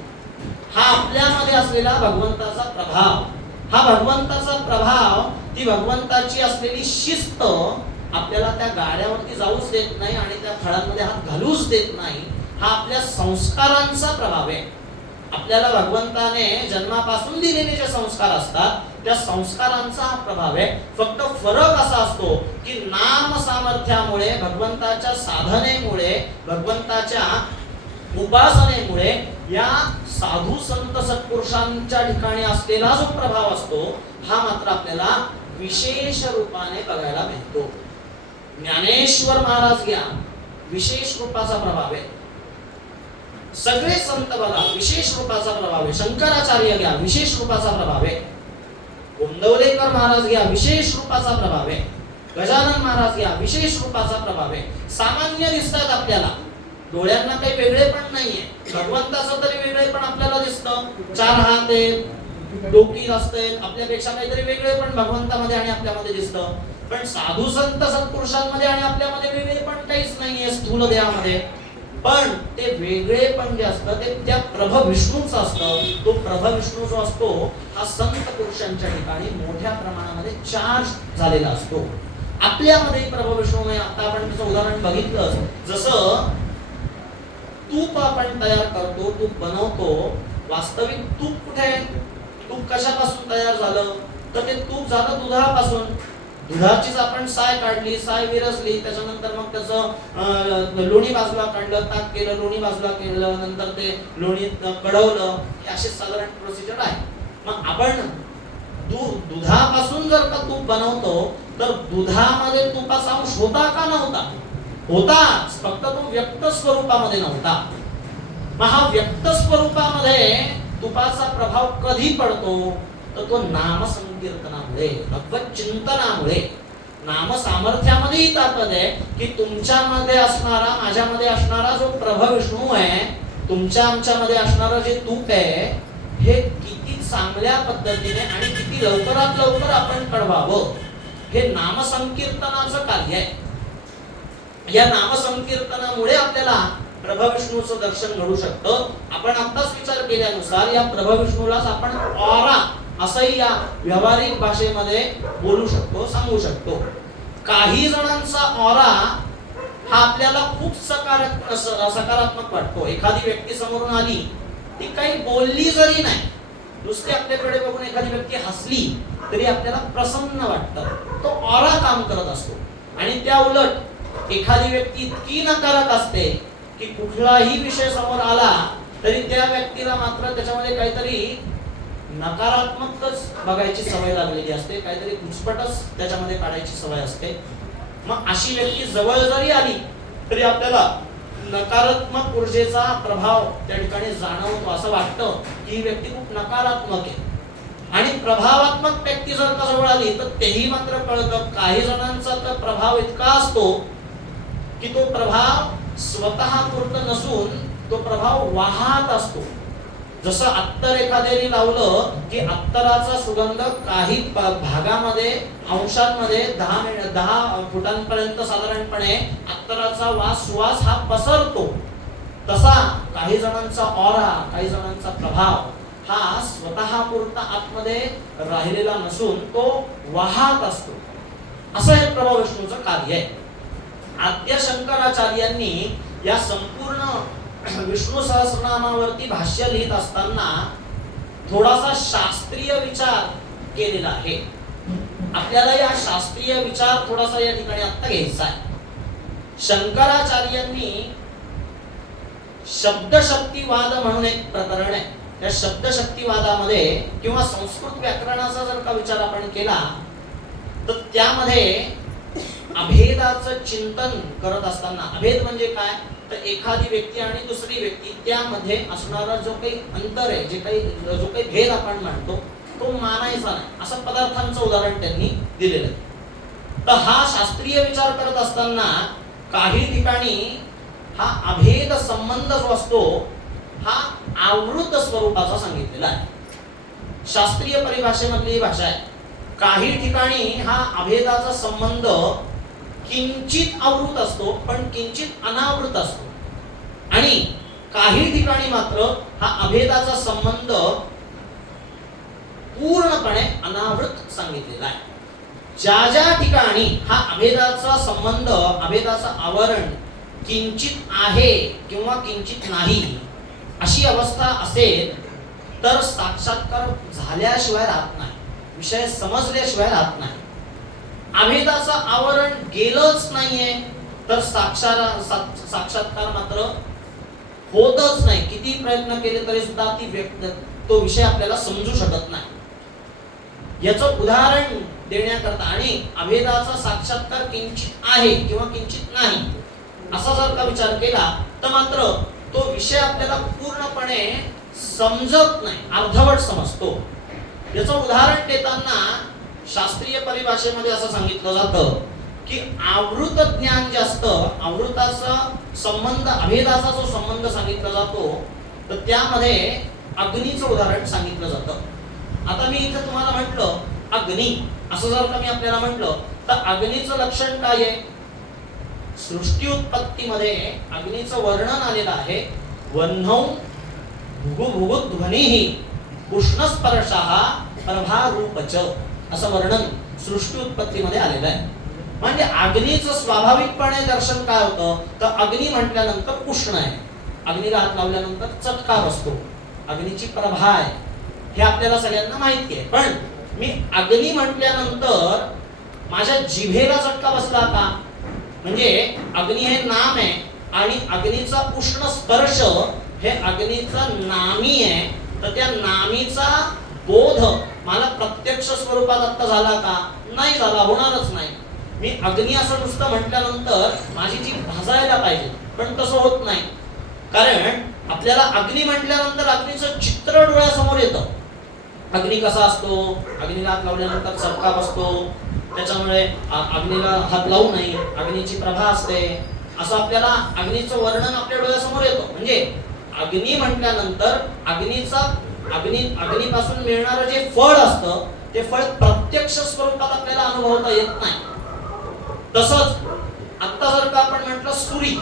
हा आपल्यामध्ये असलेला भगवंताचा प्रभाव, हा भगवंताचा प्रभाव, ती भगवंताची असलेली शिस्त आपल्याला त्या गाड्यावरती जाऊच देत नाही आणि त्या फळांमध्ये हात घालूच देत नाही. हा आपल्या संस्कारांचा प्रभाव आहे. आपल्याला भगवंताने जन्मापासून दिलेले जे संस्कार असतात त्या संस्कारांचा हा प्रभाव आहे. फक्त फरक असा असतो की नाम सामर्थ्यामुळे, भगवंताच्या साधनेमुळे, भगवंताच्या उपासनेमुळे या साधू संत सत्पुरुषांच्या ठिकाणी असलेला जो प्रभाव असतो हा मात्र आपल्याला विशेष रूपाने बघायला मिळतो. ज्ञानेश्वर महाराज घ्या, विशेष रूपाचा प्रभाव आहे. सगळे संत बघा, विशेष रूपाचा प्रभाव आहे. शंकराचार्य घ्या, विशेष रूपाचा प्रभाव आहे. गोंदवलेकर महाराज घ्या, विशेष रूपाचा प्रभाव आहे. गजानन महाराज घ्या, विशेष रूपाचा प्रभाव आहे. सामान्य दिसतात आपल्याला, डोळ्यांना काही वेगळे पण नाहीये. भगवंताचं तरी वेगळे पण आपल्याला दिसतं. 4 हात आहेत, डोकी असते, आपल्यापेक्षा काहीतरी वेगळे पण भगवंतामध्ये आणि आपल्यामध्ये दिसतं. पण साधू संत सत्पुरुषांमध्ये आणि आपल्यामध्ये वेगळे पण काहीच नाहीये स्थूल देहामध्ये. पण ते वेगळे पण जे असतं ते त्या प्रभ विष्णूचं असतं. तो प्रभ विष्णू जो असतो हा संत पुरुषांच्या ठिकाणी मोठ्या प्रमाणामध्ये चार्ज झालेला असतो. आपल्यामध्ये प्रभ विष्णू नाही. आता आपण त्याचं उदाहरण बघितलं, जसं तूप आपण तयार करतो, तूप बनवतो. वास्तविक तूप कुठे आहे? तूप कशापासून तयार झालं? तर ते तूप झालं दुधापासून. दुधाचीच आपण साय काढली, साय विरसली, त्याच्यानंतर मग त्याचं लोणी बाजूला काढलं, ताक केलं, लोणी बाजूला केलं, नंतर ते लोणी कढवलं. हे अशी साधारण प्रोसिजर आहे. मग आपण दुधापासून जर का तूप बनवतो तर दुधामध्ये तुपाचा अंश होता का नव्हता? होता, फक्त तो व्यक्त स्वरूपामध्ये नव्हता. मग हा व्यक्त स्वरूपामध्ये तुपाचा प्रभाव कधी पडतो? तर तो नाम संकीर्तनामुळे, भगवत चिंतनामुळे. नाम सामर्थ्यामध्येही ताकद आहे की तुमच्यामध्ये असणारा, माझ्यामध्ये असणारा जो प्रभ विष्णू आहे, तुमच्या आमच्यामध्ये असणारा जे तूप आहे, हे किती चांगल्या पद्धतीने आणि किती लवकरात लवकर आपण कळवावं, हे नाम संकीर्तनाचं कार्य आहे. या नाम संकीर्तनामुळे आपल्याला प्रभा विष्णूचं दर्शन घडू शकतं. आपण आत्ताच विचार केल्यानुसार या प्रभा विष्णूलाच आपण ऑरा असंही या व्यावहारिक भाषेमध्ये बोलू शकतो, सांगू शकतो. काही जणांचा ऑरा हा आपल्याला खूप सकारात्मक वाटतो. एखादी व्यक्ती समोरून आली, ती काही बोलली जरी नाही, नुसती आपल्याकडे बघून एखादी व्यक्ती हसली तरी आपल्याला प्रसन्न वाटतं. तो ऑरा काम करत असतो. आणि त्या उलट एखादी व्यक्ती इतकी नकारक असते की कुठलाही विषय समोर आला तरी त्या व्यक्तीला मात्र त्याच्यामध्ये काहीतरी नकारात्मकच बघायची सवय लागलेली असते, काहीतरी घुसपटच त्याच्यामध्ये काढायची सवय असते. मग अशी व्यक्ती जवळ जरी आली तरी आपल्याला नकारात्मक ऊर्जेचा प्रभाव त्या ठिकाणी जाणवतो. असं वाटतं की ही व्यक्ती खूप नकारात्मक आहे. आणि प्रभावात्मक व्यक्ती जर का जवळ आली तर तेही मात्र कळतं. काही जणांचा तर प्रभाव इतका असतो की तो प्रभाव स्वतः पुरतं नसून तो प्रभाव वाहत असतो. जसं अत्तर एखाद्याने लावलं की अत्तराचा सुगंध काही भागामध्ये, अंशांमध्ये 10 फुटांपर्यंत साधारणपणे अत्तराचा सुवास हा पसरतो. तसा काही जणांचा ऑरा, काही जणांचा प्रभाव हा स्वतः पुरता आतमध्ये राहिलेला नसून तो वाहत असतो. असं हे प्रभा विष्णूचं कार्य आहे. आद्य शंकराचार्यांनी या संपूर्ण विष्णू सहस्रनामावरती भाष्य लिहित असताना थोडासा शास्त्रीय विचार केलेला आहे. आपल्याला या शास्त्रीय विचार थोडासा या ठिकाणी आता घ्यायचा आहे. शंकराचार्यांनी शब्दशक्तिवाद म्हणून एक प्रकरण आहे. त्या शब्दशक्तिवादामध्ये किंवा संस्कृत व्याकरणाचा जर का विचार आपण केला तर त्यामध्ये अभेदाचं चिंतन करत असताना, अभेद म्हणजे काय तर एखादी व्यक्ती आणि दुसरी व्यक्ती त्यामध्ये असणारा जो काही अंतर आहे, जो काही भेद आपण म्हणतो तो मानायचा नाही, असं पदार्थांचं उदाहरण त्यांनी दिलेलं आहे. तर हा शास्त्रीय विचार करत असताना काही ठिकाणी हा अभेद संबंध जो असतो हा आवृत स्वरूपाचा सांगितलेला आहे. शास्त्रीय परिभाषेमधली भाषा आहे. काही ठिकाणी हा अभेदाचा संबंध किंचित आवृत असतो पण किंचित अनावृत असतो, आणि काही ठिकाणी मात्र हा अभेदाचा संबंध पूर्णपणे अनावृत सांगितलेला आहे. ज्या ज्या ठिकाणी हा अभेदाचा संबंध, अभेदाचं आवरण किंचित आहे किंवा किंचित नाही अशी अवस्था असेल तर साक्षात्कार झाल्याशिवाय राहत नाही, विषय समजल्याशिवाय राहत नाही. अभेदाचं आवरण गेलंच नाहीये तर साक्षात्कार मात्र होतच नाही. किती प्रयत्न केले तरी सुद्धा तो विषय आपल्याला समजू शकत नाही. याचं उदाहरण देण्याकरता, आणि अभेदाचा साक्षात्कार किंचित आहे किंवा किंचित नाही असा जर का विचार केला तर मात्र तो विषय आपल्याला पूर्णपणे समजत नाही, अर्धवट समजतो. याचं उदाहरण देताना शास्त्रीय परिभाषेमध्ये असं सांगितलं जातं की आवृत ज्ञान जे असतं, आवृताचा संबंध, अभेदाचा जो संबंध सांगितला जातो तर त्यामध्ये अग्नीचं उदाहरण सांगितलं जातं. आता मी इथे तुम्हाला म्हटलं अग्नी असं जर का मी आपल्याला म्हटलं तर अग्नीचं लक्षण काय आहे? सृष्टी उत्पत्तीमध्ये अग्नीचं वर्णन आलेलं आहे. वह्नौ भुगुध्वनिः उष्णस्पर्शः प्रभारूपच असं वर्णन सृष्टी उत्पत्तीमध्ये आलेलं आहे. म्हणजे अग्नीचं स्वाभाविकपणे दर्शन काय होतं तर अग्नी म्हटल्यानंतर उष्ण आहे, अग्नीला हात लावल्यानंतर चटका बसतो, अग्नीची प्रभा आहे, हे आपल्याला सगळ्यांना माहिती आहे. पण मी अग्नी म्हटल्यानंतर माझ्या जिभेला चटका बसला का? म्हणजे अग्नी हे नाम आहे आणि अग्नीचा उष्ण स्पर्श हे अग्नीचा नामी आहे, तर त्या नामीचा बोध मला प्रत्यक्ष स्वरूपात आता झाला का? नाही झाला, होणारच नाही. मी अग्नी असं नुसतं म्हटल्यानंतर माझी जीभ भाजायला पाहिजे, पण तसं होत नाही. कारण आपल्याला अग्नी म्हटल्यानंतर अग्नीचं चित्र डोळ्यासमोर येतं. अग्नी कसा असतो? अग्नीला हात लावल्यानंतर चटका बसतो, त्याच्यामुळे अग्नीला हात लावू नये, अग्नीची प्रभा असते, असं आपल्याला अग्नीचं वर्णन आपल्या डोळ्यासमोर येतं. म्हणजे अग्नी म्हटल्यानंतर अग्नीपासून मिळणारं जे फळ असतं ते फळ प्रत्यक्ष स्वरूपात आपल्याला अनुभवता येत नाही. तसंच आता जर का आपण म्हटलं सुरी,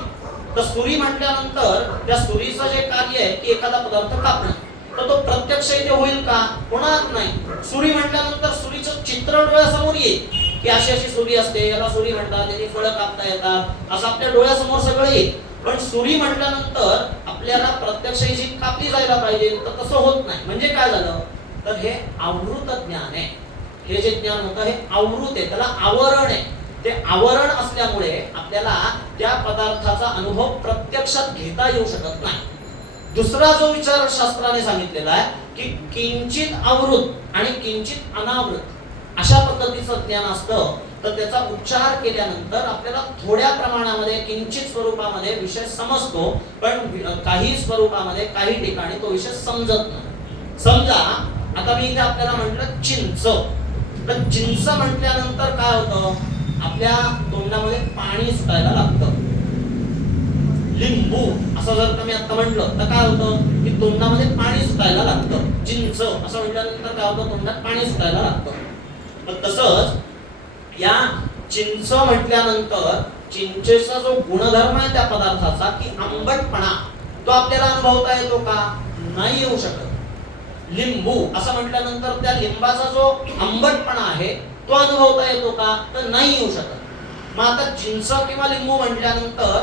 तर सुरी म्हटल्यानंतर त्या सुरीचं जे कार्य आहे की एखादा पदार्थ कापणं, तर तो प्रत्यक्ष इथे होईल का? होणार नाही. सुरी म्हटल्यानंतर सुरीचं चित्र डोळ्यासमोर येईल की अशी अशी सुरी असते, याला सुरी म्हणतात, त्याची फळं कापता येतात, असं आपल्या डोळ्यासमोर सगळं येईल. पण सुरी म्हटल्यानंतर आपल्याला प्रत्यक्ष जी कापली जायला पाहिजे तर तसं होत नाही. म्हणजे काय झालं तर हे आवृत ज्ञान आहे. हे जे ज्ञान होतं हे आवृत आहे, त्याला आवरण आहे. ते आवरण असल्यामुळे आपल्याला त्या पदार्थाचा अनुभव प्रत्यक्षात घेता येऊ शकत नाही. दुसरा जो विचार शास्त्राने सांगितलेला आहे की किंचित आवृत आणि किंचित अनावृत अशा पद्धतीचं ज्ञान असतं, तर त्याचा उच्चार केल्यानंतर आपल्याला थोड्या प्रमाणामध्ये किंचित स्वरूपामध्ये विषय समजतो, पण काही स्वरूपामध्ये काही ठिकाणी तो विषय समजत नाही. समजा आता मी इथे आपल्याला म्हटलं चिंच, तर चिंच म्हटल्यानंतर काय होतं? आपल्या तोंडामध्ये पाणी सुटायला लागतं. लिंबू असं जर का मी आता म्हटलं तर काय होतं की तोंडामध्ये पाणी सुटायला लागतं. चिंच असं म्हटल्यानंतर काय होतं? तोंडात पाणी सुटायला लागतं. तर तसंच या चिंच म्हटल्यानंतर चिंचेचा जो गुणधर्म आहे त्या पदार्थाचा की आंबटपणा, तो आपल्याला अनुभवता येतो का? नाही येऊ शकत. लिंबू असं म्हटल्यानंतर त्या लिंबाचा जो आंबटपणा आहे तो अनुभवता येतो का? तर नाही येऊ शकत. मग आता चिंच किंवा लिंबू म्हटल्यानंतर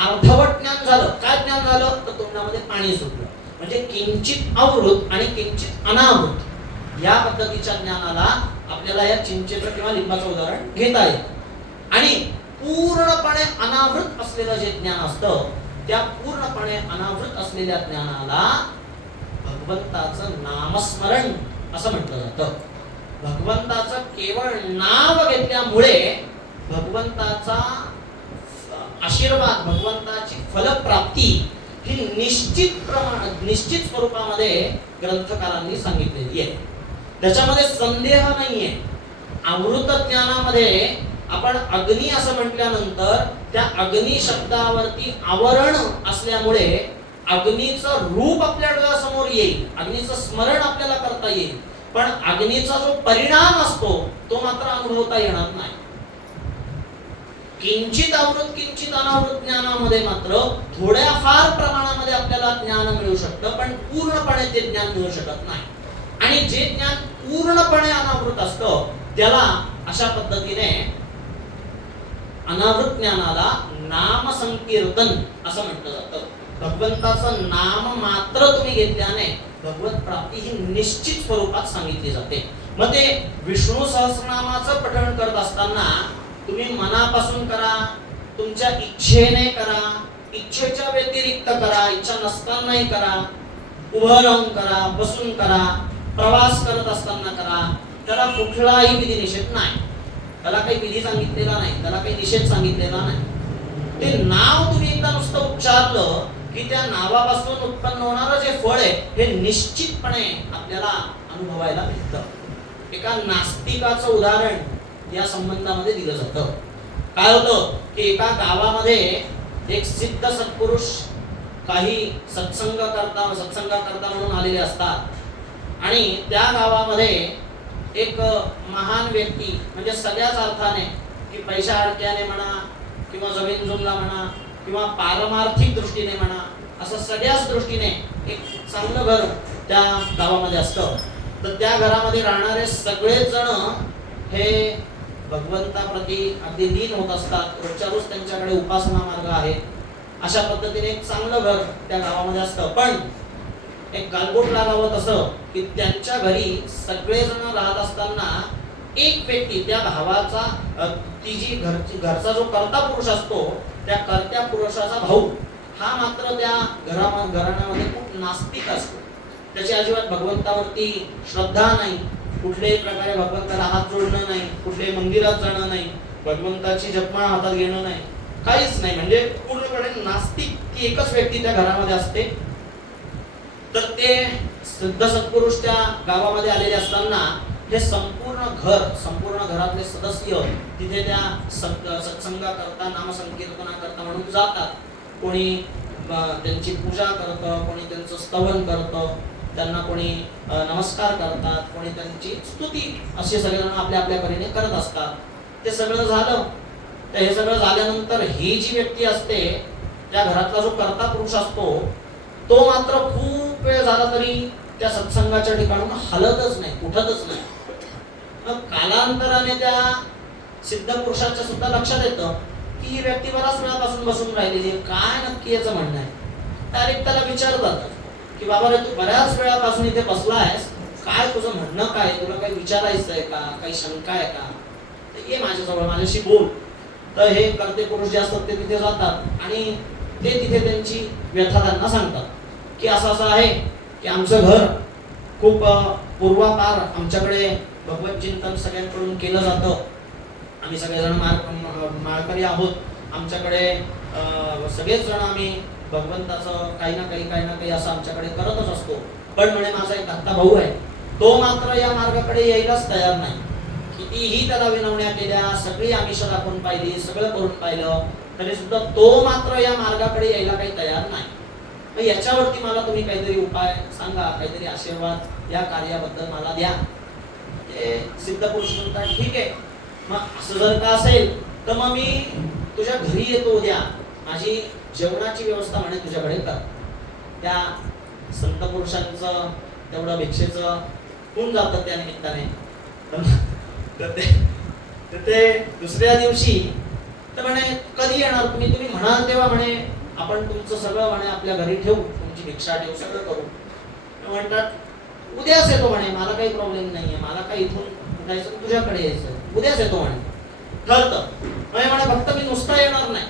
अर्धवट ज्ञान झालं. काय ज्ञान झालं? तर तोंडामध्ये पाणी सुटलं. म्हणजे किंचित आवृत आणि किंचित अनावृत या पद्धतीच्या ज्ञानाला आपल्याला या चिंचेचं किंवा लिंबाचं उदाहरण घेता येईल. आणि पूर्णपणे अनावृत असलेलं जे ज्ञान असतं त्या पूर्णपणे अनावृत असलेल्या ज्ञानाला भगवंताचं नामस्मरण असं म्हटलं जातं. भगवंताचं केवळ नाव घेतल्यामुळे भगवंताचा आशीर्वाद, भगवंताची फलप्राप्ती ही निश्चित स्वरूपामध्ये ग्रंथकारांनी सांगितलेली आहे. त्याच्यामध्ये संदेह नाहीये. अमृत ज्ञानामध्ये आपण अग्नी असं म्हटल्यानंतर त्या अग्नी शब्दावरती आवरण असल्यामुळे अग्नीचं रूप आपल्या डोळ्यासमोर येईल, अग्नीचं स्मरण आपल्याला करता येईल. पण अग्नीचा जो परिणाम असतो तो मात्र अनुभवता येणार नाही. किंचित आवृत किंचित अनावृत ज्ञानामध्ये मात्र थोड्या फार प्रमाणामध्ये आपल्याला ज्ञान मिळू शकतं, पण पूर्णपणे ते ज्ञान मिळू शकत नाही. आणि जे ज्ञान पूर्णपणे अनावृत असतं त्याला अशा पद्धतीने अनावृत ज्ञानाला नाम संकीर्तन असं म्हटलं जातं. भगवंताचं नाम मात्र तुम्ही घेतल्याने भगवत प्राप्ती ही निश्चित स्वरूपात सांगितली जाते. मग ते विष्णू सहस्रनामाचं पठण करत असताना तुम्ही मनापासून करा, तुमच्या इच्छेने करा, इच्छेच्या व्यतिरिक्त करा, इच्छा नसतानाही करा, उभं राहून करा, बसून करा, प्रवास करत असताना करा, त्याला कुठलाही विधी निषेध नाही. त्याला काही विधी सांगितलेला नाही, त्याला काही निषेध सांगितलेला नाही. ते नाव तुम्ही एकदा नुसतं उच्चारलं की त्या नावापासून उत्पन्न होणारं जे फळ आहे हे निश्चितपणे आपल्याला अनुभवायला मिळतं. एका नास्तिकाचं उदाहरण या संबंधामध्ये दिलं जातं. काय होतं की एका गावामध्ये एक सिद्ध सत्पुरुष काही सत्संग करता म्हणून आलेले असतात आणि त्या गावामध्ये एक महान व्यक्ती म्हणजे सगळ्याच अर्थाने की पैशा अडक्याने म्हणा किंवा जमीन जुमला म्हणा किंवा पारमार्थिक दृष्टीने म्हणा असं सगळ्याच दृष्टीने एक चांगलं घर त्या गावामध्ये असतं. तर त्या घरामध्ये राहणारे सगळेच जण हे भगवंताप्रती अगदी लीन होत असतात. रोजच्या रोज त्यांच्याकडे उपासना मार्ग आहे. अशा पद्धतीने एक चांगलं घर त्या गावामध्ये असतं. पण एक गालबोट लागावं तसं की त्यांच्या घरी सगळेजण राहत असताना एक व्यक्ती त्या भावाचा ती जी घरचा जो कर्ता पुरुष असतो त्या कर्त्या पुरुषाचा भाऊ हा मात्र त्या घराण्यामध्ये खूप नास्तिक असतो. त्याची अजिबात भगवंतावरती श्रद्धा नाही, कुठल्याही प्रकारे भगवंताला हात जोडणं नाही, कुठल्याही मंदिरात जाणं नाही, भगवंताची जपमाळ हातात घेणं नाही, काहीच नाही. म्हणजे पूर्णपणे नास्तिक ती एकच व्यक्ती त्या घरामध्ये असते. तर ते सिद्ध सत्पुरुष त्या गावामध्ये आलेले असताना हे संपूर्ण घरातले सदस्य तिथे त्या सत्संगा करता नामसंकीर्तना करता म्हणून जातात. कोणी त्यांची पूजा करतं, कोणी त्यांचं स्तवन करतं, त्यांना कोणी नमस्कार करतात, कोणी त्यांची स्तुती, असे सगळेजण आपल्या आपल्या परीने करत असतात. ते सगळं झालं तर हे सगळं झाल्यानंतर ही जी व्यक्ती असते त्या घरातला जो कर्ता पुरुष असतो तो मात्र खूप वेळ झाला तरी त्या सत्संगाच्या ठिकाणून हलतच नाही, उठतच नाही. मग कालांतराने त्या सिद्ध पुरुषाच्या सुद्धा लक्षात येतं की ही व्यक्ती बराच वेळापासून बसून राहिलेली आहे, काय नक्की याचं म्हणणं आहे. डायरेक्ट त्याला विचारतात की बाबा रे तू बऱ्याच वेळापासून इथे बसला आहेस, काय तुझं म्हणणं काय, तुला काही विचारायचं आहे का, काही शंका आहे का, तर ये माझ्याजवळ, माझ्याशी बोल. तर हे कर्ते पुरुष जे असतात ते तिथे जातात आणि ते तिथे त्यांची व्यथा त्यांना सांगतात की असं असं आहे की आमचं घर खूप पूर्वापार आमच्याकडे भगवत चिंतन सगळ्यांकडून केलं जातं. आम्ही सगळेजण माळकरी आहोत. आमच्याकडे सगळेच जण आम्ही भगवंताचं काही ना काही असं आमच्याकडे करतच असतो. पण म्हणे माझा एक धाकटा भाऊ आहे, तो मात्र या मार्गाकडे यायलाच तयार नाही. कितीही त्याला विनवण्या केल्या, सगळी आमिष दाखवून पाहिली, सगळं करून पाहिलं, तरी सुद्धा तो मात्र या मार्गाकडे यायला काही तयार नाही. मग याच्यावरती मला तुम्ही काहीतरी उपाय सांगा, काहीतरी आशीर्वाद या कार्याबद्दल मला द्या. ते सिद्ध पुरुष म्हणतात ठीक आहे, मग असं जर का असेल तर मग मी तुझ्या घरी येतो उद्या, माझी जेवणाची व्यवस्था म्हणे तुझ्याकडे कर. त्या संत पुरुषांचं तेवढं भिक्षेचं होऊन जातं त्या निमित्ताने. तर ते दुसऱ्या दिवशी तर म्हणे कधी येणार तुम्ही, तुम्ही म्हणाल तेव्हा म्हणे आपण तुमचं सगळं म्हणे आपल्या घरी ठेवू, तुमची भिक्षा ठेवू, सगळं करू. म्हणतात उद्याच येतो म्हणे, मला काही प्रॉब्लेम नाहीये, मला काही इथून उठायचं तुझ्याकडे यायचं, उद्याच येतो म्हणे. ठरतं म्हणे फक्त मी नुसता येणार नाही,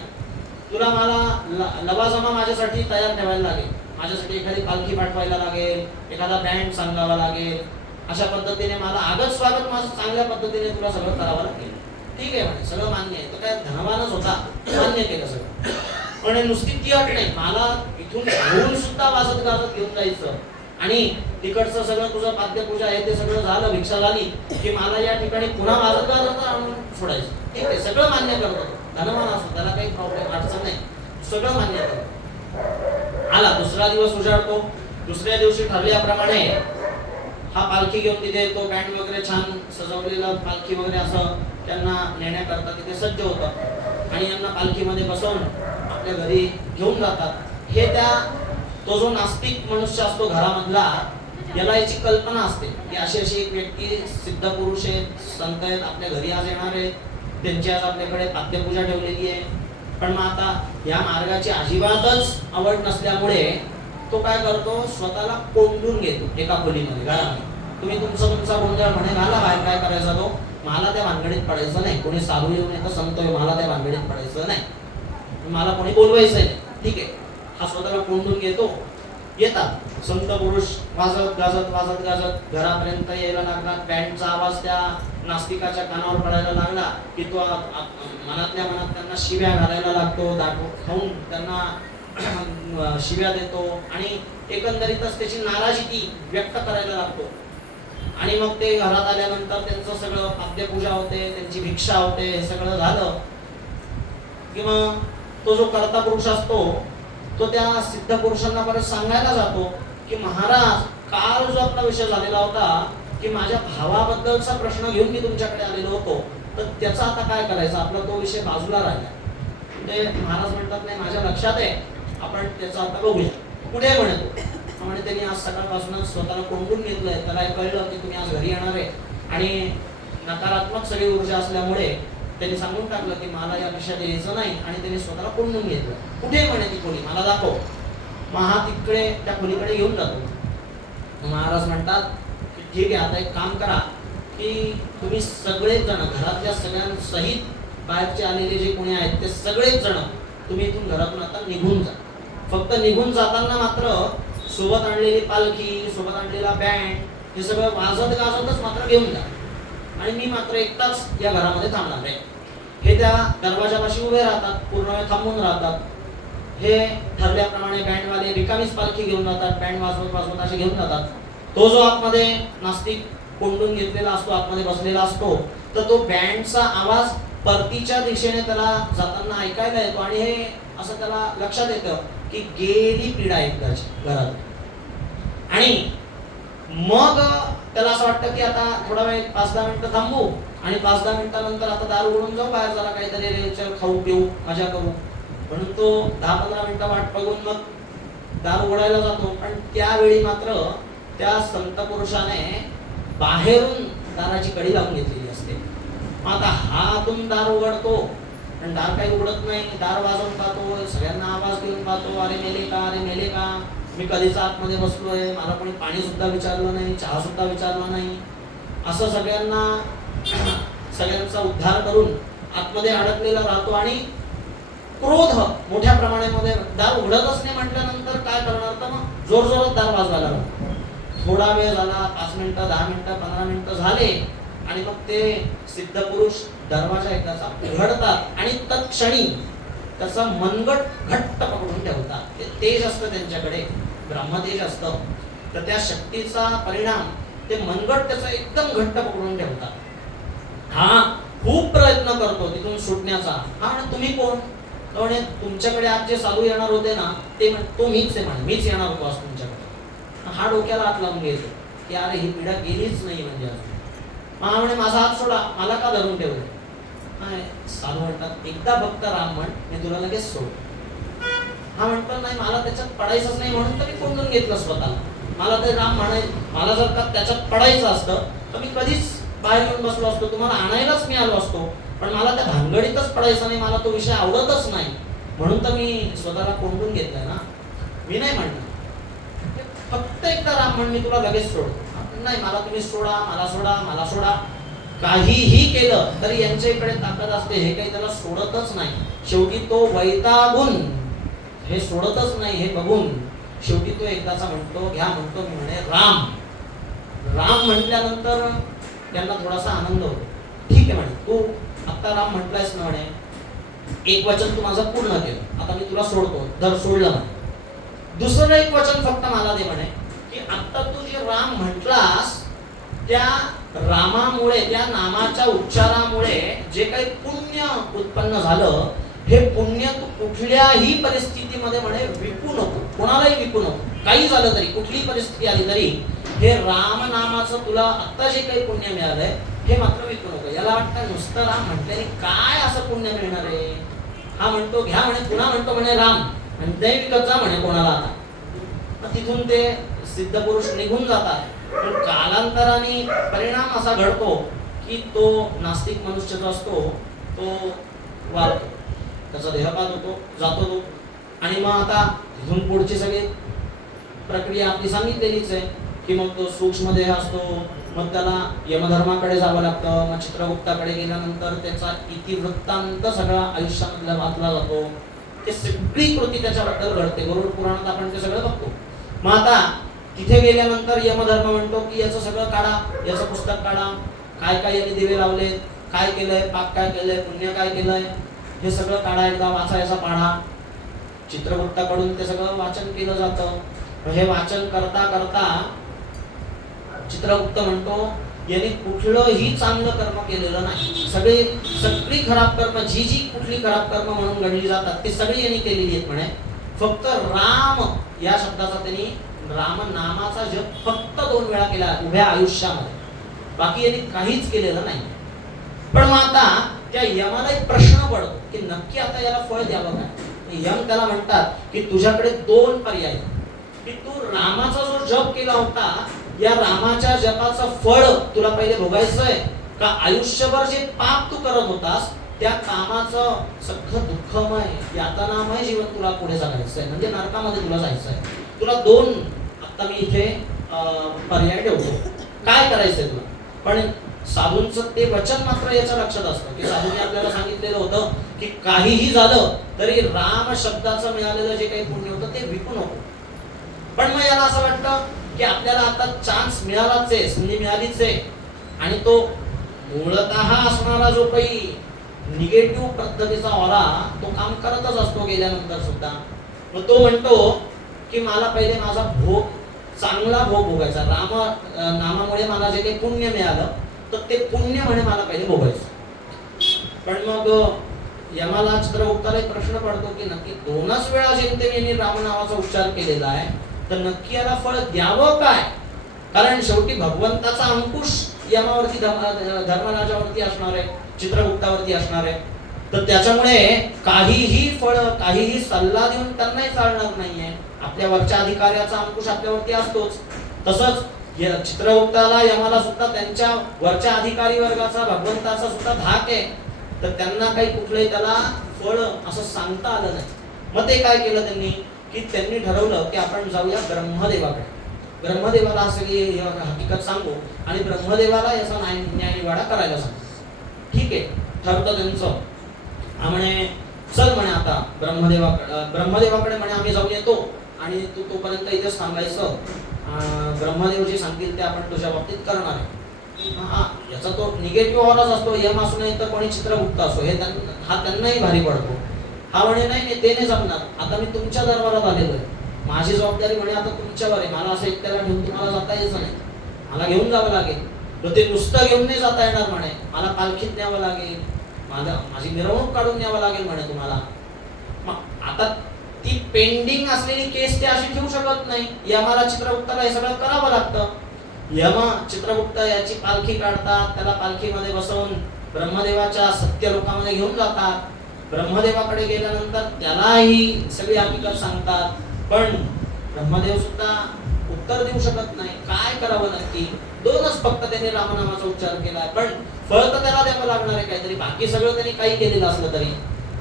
तुला मला लवाजमा माझ्यासाठी तयार ठेवायला लागेल, माझ्यासाठी एखादी पालखी पाठवायला लागेल, एखादा बँड सांगावा लागेल, अशा पद्धतीने मला आगत स्वागत माझं चांगल्या पद्धतीने तुला सगळं करावं लागेल. ठीक आहे म्हणे, सगळं मान्य आहे. तो काय धनवानच होता, मान्य केलं सगळं. म्हणे नुसती ती अट नाही, मला इथून घेऊन सुद्धा वाजत गाजत घेऊन जायचं आणि तिकडचं सगळं तुझं पाद्यपूजा आहे ते सगळं झालं, भिक्षा झाली की मला या ठिकाणी पुन्हा वाजत गाजत आणून सोडायचं. ठीक आहे, सगळं मान्य करत होतो. धनवान असतो, त्याला काही प्रॉब्लेम अडचण नाही, सगळं मान्य करतो. आला दुसरा दिवस उजाडतो. दुसऱ्या दिवशी ठरल्याप्रमाणे हा पालखी घेऊन तिथे येतो, बँड वगैरे छान सजवलेलं पालखी वगैरे असं त्यांना नेण्याकरता तिथे सज्ज होतं आणि यांना पालखीमध्ये बसवून आपल्या घरी घेऊन जातात. हे तो जो नास्तिक मनुष्य असतो घरामधला, याला याची कल्पना असते की अशी अशी एक व्यक्ती, सिद्ध पुरुष आहेत, संत आहेत, आपल्या घरी आज येणार आहेत, त्यांची आज आपल्याकडे पाद्यपूजा ठेवलेली आहे. पण मग आता या मार्गाची अजिबातच आवड नसल्यामुळे तो काय करतो, स्वतःला कोंडून घेतो एका खोलीमध्ये घरामध्ये. तुम्ही तुमचा गोंधळ म्हणे घाला, काय करायचा तो, मला त्या भानगडीत पडायचं नाही. कोणी साधू येऊन येतं सांगतोय मला त्या भानगडीत पडायचं नाही, मला कोणी बोलवायचं नाही, ठीक आहे. हा स्वतःला कोंडून घेतो. येतात संत पुरुष वाजत गाजत घरापर्यंत यायला लागला. बँडचा आवाज त्या नास्तिकाच्या कानावर पडायला लागला की तो मनातल्या मनात त्यांना शिव्या घालायला लागतो, खाऊन त्यांना शिव्या देतो आणि एकंदरीतच त्याची नाराजगी व्यक्त करायला लागतो. आणि मग ते घरात आल्यानंतर त्यांचं सगळं पाद्यपूजा होते, त्यांची भिक्षा होते. हे सगळं झालं की मग तो जो कर्ता पुरुष असतो तो त्या सिद्ध पुरुषांना परत सांगायला जातो की महाराज, काल जो आपला विषय झालेला होता की माझ्या भावाबद्दलचा प्रश्न घेऊन मी तुमच्याकडे आलेलो होतो, तर त्याचा आता काय करायचं, आपला तो विषय बाजूला राहिला. म्हणजे महाराज म्हणतात नाही, माझ्या लक्षात आहे, आपण त्याचा आता बघूया. पुढे म्हणतो म्हणजे त्यांनी आज सकाळपासूनच स्वतःला कोंडून घेतलंय. त्याला कळलं की तुम्ही आज घरी येणार आहे आणि नकारात्मक सगळी ऊर्जा असल्यामुळे त्यांनी सांगून टाकलं की मला या विषयात यायचं नाही आणि त्यांनी स्वतःला कोंडून घेतलं. कुठे म्हणे ती खोली, मला दाखव. मग हा तिकडे त्या खोलीकडे घेऊन जातो. महाराज म्हणतात की ठीक आहे, आता एक काम करा की तुम्ही सगळेच जण, घरातल्या सगळ्यांसहित बाहेरचे आलेले जे कोणी आहेत ते सगळेच जण तुम्ही इथून घरातून आता निघून जा. फक्त निघून जाताना मात्र सोबत आणलेली पालखी, सोबत आणलेला बँड हे सगळं वाजत गाजतच मात्र घेऊन जा आणि मी मात्र एकटाच या घरामध्ये थांबणार आहे. हे त्या दरवाजापाशी उभे राहतात, पूर्ण वेळ थांबून राहतात. हे ठरल्याप्रमाणे बँडवाले रिकामीच पालखी घेऊन जातात, बँड वाजवत असे घेऊन जातात. तो जो आतमध्ये नास्तिक कोंडून घेतलेला असतो, आतमध्ये बसलेला असतो, तर तो बँडचा आवाज परतीच्या दिशेने त्याला जाताना ऐकायला येतो आणि हे असं त्याला लक्षात येतं की गेली पिढा एकदाची घरात. आणि मग त्याला असं वाटतं की आता थोडा वेळ 5-10 मिनिटं थांबू आणि 5-10 मिनिटानंतर आता दार उघडून जाऊ बाहेर, जरा काहीतरी रेलचल खाऊ पिऊ मजा करू. म्हणून तो 10-15 मिनिटं वाट बघून मग दार उघडायला जातो. पण त्यावेळी मात्र त्या संत पुरुषाने बाहेरून दाराची कडी लावून घेतलेली असते. मग आता हा आतून दार उघडतो पण दार काही उघडत नाही. दार वाजवून पाहतो, सगळ्यांना आवाज देऊन पाहतो, अरे मेले का, मी कधीच आतमध्ये बसलोय, मला कोणी पाणी सुद्धा विचारलं नाही, चहा सुद्धा विचारला नाही. असं सगळ्यांचा उद्धार करून आतमध्ये अडकलेला राहतो आणि क्रोध मोठ्या प्रमाणामध्ये. दार उघडतच नाही म्हटल्यानंतर काय करणार, तर मग जोरजोरात दार वाजवायला लागतो. थोडा वेळ झाला, 5 मिनिटं, 10 मिनिटं, 15 मिनिटं झाले आणि मग ते सिद्ध पुरुष दरवाजा एकदाचा उघडतात आणि तत्क्षणी त्याचा मनगट घट्ट पकडून ठेवतात. ते तेज असतं त्यांच्याकडे, ब्रह्मतेज असतं, तर त्या शक्तीचा परिणाम ते मनगट त्याचा एकदम घट्ट पकडून ठेवतात. हा खूप प्रयत्न करतो तिथून सुटण्याचा. हा म्हणे तुम्ही कोण, म्हणे तुमच्याकडे आज जे साधू येणार होते ना ते तो मीच आहे, म्हणे मीच येणार होतो आज तुमच्याकडे. हा डोक्याला हात लावून घ्यायचो की अरे ही पिढा गेलीच नाही म्हणजे अजून. हा म्हणे माझा हात सोडा, मला का धरून ठेवले. साधू म्हणतात एकदा भक्त राम म्हण, मी तुला लगेच सोड. हा म्हणतो नाही मला त्याच्यात पडायचंच नाही म्हणून तर मी कोंडून घेतलं स्वतःला. मला ते राम म्हणाय, मला जर का त्याच्यात पडायचं असतं तर मी कधीच बाहेर येऊन बसलो असतो, तुम्हाला आणायलाच मी आलो असतो. पण मला त्या भानगडीतच पडायचं नाही, मला तो विषय आवडतच नाही म्हणून तर मी स्वतःला कोंडून घेतलंय ना. मी नाही म्हणणार फक्त एकदा राम म्हण, मी तुला लगेच सोडतो. नाही मला तुम्ही सोडा, मला सोडा, मला सोडा. काहीही केलं तरी यांच्याकडे ताकद असते, हे काही त्याला सोडतच नाही. शेवटी तो वैतागून हे सोडतच नाही हे बघून शेवटी तो एकदाचा म्हणतो, घ्या म्हणतो मी म्हणे राम. राम म्हटल्यानंतर त्यांना थोडासा आनंद होतो. ठीक आहे म्हणे, तू आता राम म्हटलायस ना म्हणे, एक वचन तू माझं पूर्ण केलं, आता मी तुला सोडतो. जर सोडलं म्हणे, दुसरं एक वचन फक्त मला दे म्हणे की आता तू जे राम म्हटलास त्या रामामुळे, त्या नामाच्या उच्चारामुळे जे काही पुण्य उत्पन्न झालं हे पुण्य तू कुठल्याही परिस्थितीमध्ये म्हणे विकू नको, कोणालाही विकू नको. काही झालं तरी, कुठलीही परिस्थिती आली तरी हे राम नामाचं तुला आता जे काही पुण्य मिळालंय हे मात्र विकू नको. याला वाटतं नुसतं राम म्हटल्याने काय असं पुण्य मिळणार आहे. हा म्हणतो घ्या म्हणे, पुन्हा म्हणतो म्हणे राम, आणि नाही विकत जा म्हणे कोणाला. आता तिथून ते सिद्ध पुरुष निघून जातात. पण कालांतराने परिणाम असा घडतो की तो नास्तिक मनुष्य जो असतो तो वारतो, त्याचा देहपात होतो, जातो तो. आणि मग आता तिथून पुढची सगळी प्रक्रिया आपली सांगितलेलीच आहे की मग तो सूक्ष्म देह असतो, मग त्याला यमधर्माकडे जावं लागतं. मग चित्रगुप्ताकडे गेल्यानंतर त्याचा इतिवृत्तांत सगळा आयुष्यामधला वाचला जातो. ते सगळी कृती त्याच्याबद्दल घडते. गरुड पुराणात आपण ते सगळं बघतो. मग आता तिथे गेल्यानंतर यमधर्म म्हणतो की याचं सगळं काढा, याचं पुस्तक काढा, काय काय यांनी दिवे लावले, काय केलंय, पाप काय केलंय, पुण्य काय केलंय, हे सगळं काढा, एकदा वाचायचा पाढा. चित्रगुप्ताकडून ते सगळं वाचन केलं जातं. हे वाचन करता करता चित्रगुप्त म्हणतो यांनी कुठलंही चांगलं कर्म केलेलं नाही. सगळी खराब कर्म, जी कुठली खराब कर्म म्हणून गणली जातात ती सगळी यांनी केलेली आहेत म्हणे. फक्त राम या शब्दाचा त्यांनी, राम नामाचा जप फक्त 2 वेळा केला उभ्या आयुष्यामध्ये, बाकी यांनी काहीच केलेलं नाही. पण मग आता त्या यमाला एक प्रश्न पडतो की नक्की आता याला फळ द्यावं काय. यम त्याला म्हणतात की तुझ्याकडे 2 पर्याय, की तू रामाचा जो जप केला होता या रामाच्या जपाचं फळ तुला पहिले भोगायचंय का आयुष्यभर जे पाप तू करत होतास त्या कामाचं सगळं दुःखमय यातनामय जीवन तुला पुढे जगायचंय, म्हणजे नरकामध्ये तुला जायचंय. तुला 2 आता मी इथे पर्याय ठेवतो, काय करायचंय तुला. पण साधूंचं ते वचन मात्र याच्या लक्षात असतं की साधूंनी आपल्याला सांगितलेलं होतं की काहीही झालं तरी राम शब्दाचं मिळालेलं जे काही पुण्य होतं ते विकू नको. पण मग याला असं वाटतं की आपल्याला आता चान्स मिळालाच आहे, संधी मिळालीच आहे, आणि तो मूळतः असणारा जो काही निगेटिव्ह पद्धतीचा ऑरा तो काम करतच असतो गेल्यानंतर सुद्धा. मग तो म्हणतो की मला पहिले माझा भोग, चांगला भोग भोगायचा. राम नामामुळे मला जे काही पुण्य मिळालं तर ते पुण्य म्हणे मला पहिले भोगायचं. पण मग यमाला चित्रगुप्ताला एक प्रश्न पडतो की नक्की 2च वेळा जेमतेम यांनी राम नावाचा उच्चार केलेला आहे तर नक्की याला फळ द्यावं काय. कारण शेवटी भगवंताचा अंकुश यमावरती, धर्मराजावरती असणार आहे, चित्रगुप्तावरती असणार आहे. तर त्याच्यामुळे काहीही फळ, काहीही सल्ला देऊन त्यांनाही चालणार नाहीये. आपल्या वरच्या अधिकाऱ्याचा अंकुश आपल्यावरती असतोच. तसंच चित्रगुप्ताला यमाला सुद्धा त्यांच्या वरच्या अधिकारी वर्गाचा, भगवंताचा सुद्धा धाक आहे. तर त्यांना काही कुठलंही त्याला फळ असं सांगता आलं नाही. मग ते काय केलं त्यांनी की त्यांनी ठरवलं की आपण जाऊया ब्रह्मदेवाकडे, ब्रह्मदेवाला असं की हकीकत सांगू आणि ब्रह्मदेवाला याचा न्यायनिवाडा करायला सांगू. ठीक आहे, ठरतं त्यांचं. म्हणे चल म्हणे आता ब्रह्मदेवाकडे म्हणे आम्ही जाऊन येतो आणि तू तोपर्यंत इथेच थांबायचं. ब्रह्मदेव जे सांगतील ते आपण तुझ्या बाबतीत करणार आहे. याचा तो निगेटिव्ह ऑराच असतो. यम असू नये तर कोणी चित्रगुप्त असो, हे त्यांनाही भारी पडतो. हा म्हणे नाही ते नाही जमणार, आता मी तुमच्या दरबारात आलेलो आहे, माझी जबाबदारी म्हणे आता तुमच्यावर आहे, मला असं एकट्याला ठेवून तुम्हाला जाता यायचं नाही, मला घेऊन जावं लागेल. तर ते नुसतं घेऊन नाही जाता येणार म्हणे, मला पालखीत न्यावं लागेल, माझी मिरवणूक काढून न्यावं लागेल म्हणे तुम्हाला. मग आता ती पेंडिंग असलेली केस ते अशी ठेवू शकत नाही. यमाला चित्रगुप्ताला हे सगळं करावं लागतं. यमा चित्रगुप्त याची पालखी काढतात, त्याला पालखीमध्ये बसवून ब्रह्मदेवाच्या सत्य लोकांमध्ये घेऊन जातात. ब्रह्मदेवाकडे गेल्यानंतर त्यालाही सगळी हकीकत सांगतात. पण ब्रह्मदेव सुद्धा उत्तर देऊ शकत नाही, काय करावं नक्की. 2च फक्त त्यांनी रामनामाचा उच्चार केलाय, पण फळ तर त्याला द्यावं लागणार आहे काहीतरी. बाकी सगळं त्यांनी काही केलेलं असलं तरी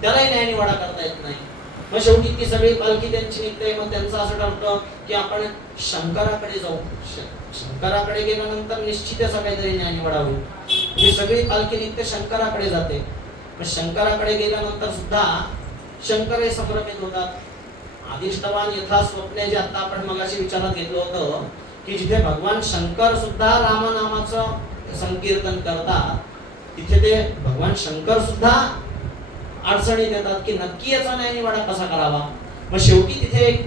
त्यालाही न्यायनिवाडा करता येत नाही. मग शेवटी ती सगळी पालखी त्यांची निघते. मग त्यांचं असं ठरतं की आपण शंकराकडे जाऊ. शंकराकडे गेल्यानंतर निश्चित असा काहीतरी न्यायनिवाडा होईल. ही सगळी पालखी निघते, शंकराकडे जाते. मग शंकराकडे गेल्यानंतर सुद्धा शंकर हे संभ्रमित होतात. आदिष्टवान यथा स्वप्ने, जे आता आपण मगाशी विचारात घेतलं होतं की जिथे भगवान शंकर सुद्धा रामनामाचं संकीर्तन करतात तिथे ते भगवान शंकर सुद्धा अडचणी देतात की नक्की याचा न्यायनिवाडा कसा करावा. मग शेवटी तिथे एक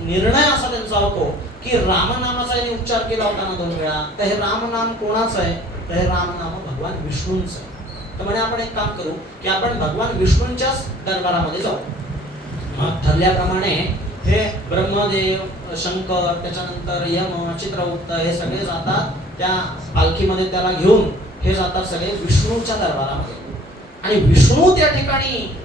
निर्णय असा त्यांचा होतो की रामनामाचा यांनी उच्चार केला होता ना 2 वेळा, तर हे रामनाम कोणाचं आहे, तर हे रामनाम भगवान विष्णूंचं आहे. तर म्हणे आपण एक काम करू की आपण भगवान विष्णूंच्याच दरबारामध्ये जाऊ. मग ठरल्याप्रमाणे हे ब्रह्मदेव, शंकर, त्याच्यानंतर यम, चित्रगुप्त हे सगळे जातात त्या पालखीमध्ये त्याला घेऊन. हे जातात सगळे विष्णूच्या दरबारामध्ये आणि विष्णू त्या ठिकाणी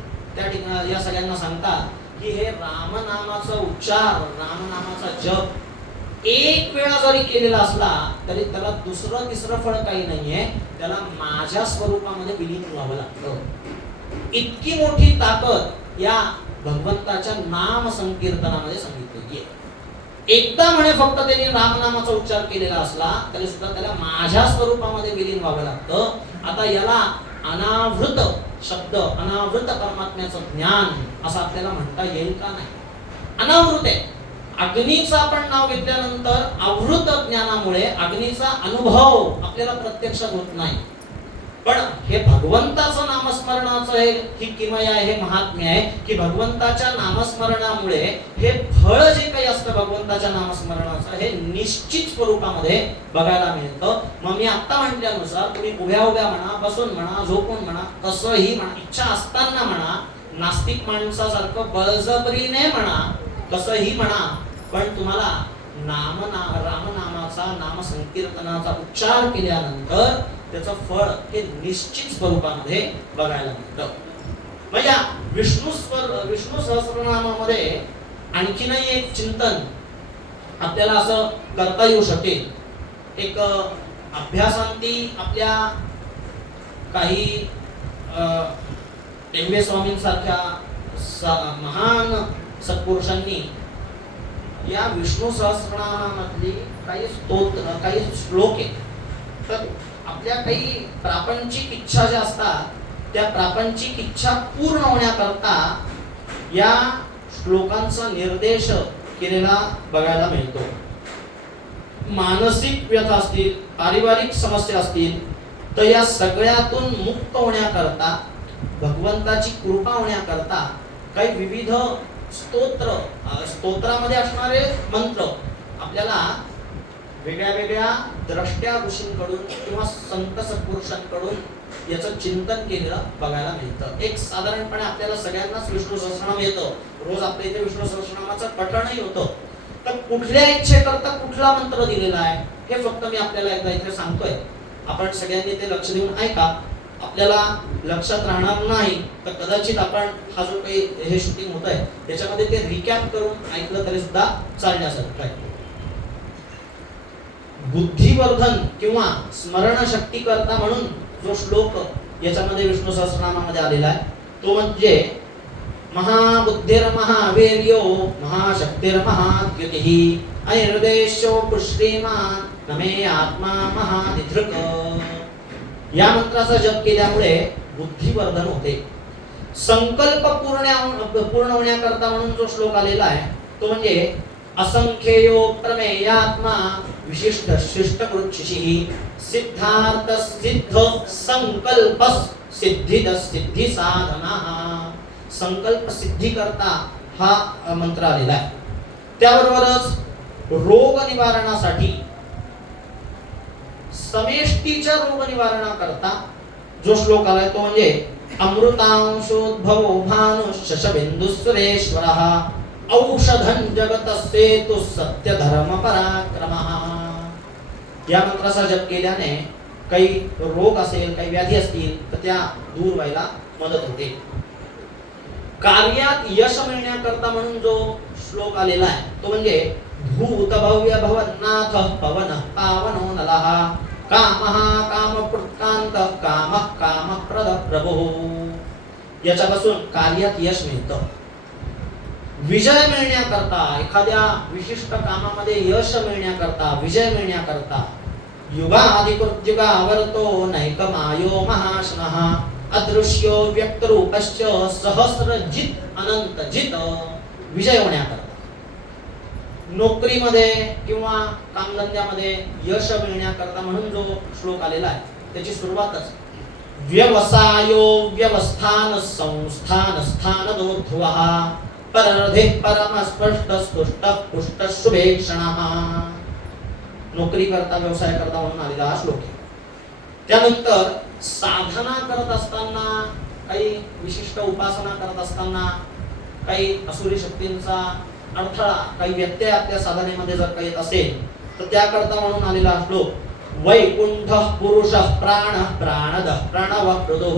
या सगळ्यांना सांगतात की हे रामनामाचा उच्चार, रामनामाचा जप एक वेळा जरी केलेला असला तरी त्याला दुसरं तिसरं फळ काही नाहीये, त्याला माझ्या स्वरूपामध्ये विलीन व्हावं लागतं. इतकी मोठी ताकद या भगवंताच्या नाम संकीर्तनामध्ये सांगितलेली आहे. एकदा म्हणे फक्त त्यांनी रामनामाचा उच्चार केलेला असला तरी सुद्धा त्याला माझ्या स्वरूपामध्ये विलीन व्हावं लागतं. आता याला अनावृत शब्द, अनावृत परमात्म्याचं ज्ञान असं आपल्याला म्हणता येईल का? नाही, अनावृत आहे. अग्नीचं आपण नाव घेतल्यानंतर आवृत ज्ञानामुळे अग्नीचा अनुभव आपल्याला प्रत्यक्षात होत नाही, पण हे भगवंताचं नामस्मरणाचं ही किमया आहे, हे महात्म्य आहे की भगवंताच्या नामस्मरणामुळे हे फळ जे काही असतं भगवंताच्या नामस्मरणाचं हे निश्चित स्वरूपामध्ये बघायला मिळतं. मग मी आता म्हटल्यानुसार तुम्ही उभ्या उभ्या म्हणा, बसून म्हणा, झोपून म्हणा, कसंही म्हणा, इच्छा असताना म्हणा, नास्तिक माणसासारखं बळजबरीने म्हणा, कसंही म्हणा, पण तुम्हाला रामनामाचा, नाम संकीर्तनाचा उच्चार केल्यानंतर त्याचं फळ हे निश्चित स्वरूपामध्ये बघायला मिळतं. म्हणजे विष्णू सहस्रनामामध्ये आणखीनही एक चिंतन आपल्याला असं करता येऊ शकेल. एक अभ्यासांती आपल्या काही टेंबे स्वामींसारख्या महान सत्पुरुषांनी या विष्णू सहस्रनामामधली काही स्तोत्र, काही श्लोक आहेत, तर आपल्या काही प्रापंचिक इच्छा ज्या असतात त्या प्रापंचिक इच्छा पूर्ण होण्याकरता या श्लोकांचा निर्देश केलेला बघायला मिळतो. मानसिक व्यथा असतील, पारिवारिक समस्या असतील, तर या सगळ्यातून मुक्त होण्याकरता, भगवंताची कृपा होण्याकरता काही विविध स्तोत्रामध्ये असणारे मंत्र आपल्याला वेगळ्या वेगळ्या द्रष्ट्या ऋषींकडून किंवा संत सत्पुरुषांकडून याचं चिंतन केलेलं बघायला मिळतं. एक साधारणपणे आपल्याला सगळ्यांनाच विष्णू सहस्रनाम येतं, रोज आपल्या इथे विष्णू सहस्रनामाचं पठणही होतं. तर कुठल्या इच्छेकरता कुठला मंत्र दिलेला आहे हे फक्त मी आपल्याला एकदा इथे सांगतोय. आपण सगळ्यांनी ते लक्ष देऊन ऐका. आपल्याला लक्षात राहणार नाही तर कदाचित आपण हा जो काही हे शूटिंग होत आहे त्याच्यामध्ये ते रिकॅप करून ऐकलं तरी सुद्धा चालण्यासारखं आहे. बुद्धिवर्धन किंवा स्मरणशक्ती करता म्हणून जो श्लोक याच्यामध्ये विष्णू सहस्रनामामध्ये आलेला आहे तो म्हणजे महाबुद्धिर महावीर्यो महाशक्तिर महाद्युतिः अनिर्देशो पुष्टिमान् नमे आत्मा महानिधृक. या मंत्राचा जप केल्यामुळे बुद्धिवर्धन होते. संकल्प पूर्ण होण्याकरता म्हणून जो श्लोक आलेला आहे तो म्हणजे असंख्येयो प्रमेयात्मा विशिष्ट शिष्टकृच्छिः सिद्धार्थ सिद्ध संकल्प सिद्धिद सिद्धी साधना. संकल्प सिद्धी करता हा मंत्र आलेला आहे. त्याबरोबरच रोग निवारणासाठी, समेष्टीच्या रोग निवारणाकरता जो श्लोक आलाय तो म्हणजे अमृतांशोद्भवो भानु शशबिंदु सुरेश्वरः औषधं जगतस्येतु सत्य धर्म पराक्रमः. या मंत्राचा जप केल्याने काही रोग असेल, काही व्याधी असतील तर त्या दूर व्हायला मदत होते. कार्यात यश मिळण्याकरता म्हणून जो श्लोक आलेला आहे तो म्हणजे भूत भव्य भवन्नाथ पवन पावनो नलः कामः कामपुत्कांत कामः कामप्रद प्रभो. याच्यापासून कार्यात यश मिळतं. विजय मिळण्याकरता, एखाद्या विशिष्ट कामामध्ये यश मिळण्याकरता, विजय मिळण्याकरता युगाधिकृत्युगावर्तो नैकमायो महाशनः अदृश्यो व्यक्तरूपश्च सहस्रजित अनंतजित. विजय होण्याकरता, नोकरीमध्ये किंवा कामधंद्यामध्ये यश मिळण्याकरता म्हणून जो श्लोक आलेला आहे त्याची सुरुवातच व्यवसायो व्यवस्थान संस्थान स्थान दोर्ध्वः परर्धे परम स्पष्ट स्पष्ट पुष्ट शुभेक्षणः. नोकरी करता, व्यवसाय करता म्हणून आलेला हा श्लोक आहे. त्यानंतर साधना करत असताना, काही विशिष्ट उपासना करत असताना काही असुरी शक्तींचा अडथळा, काही व्यत्यय आपल्या साधनेमध्ये जर काही असेल तर त्याकरता म्हणून आलेला श्लोक, वैकुंठ पुरुष प्राण प्राणद प्रणव हृदो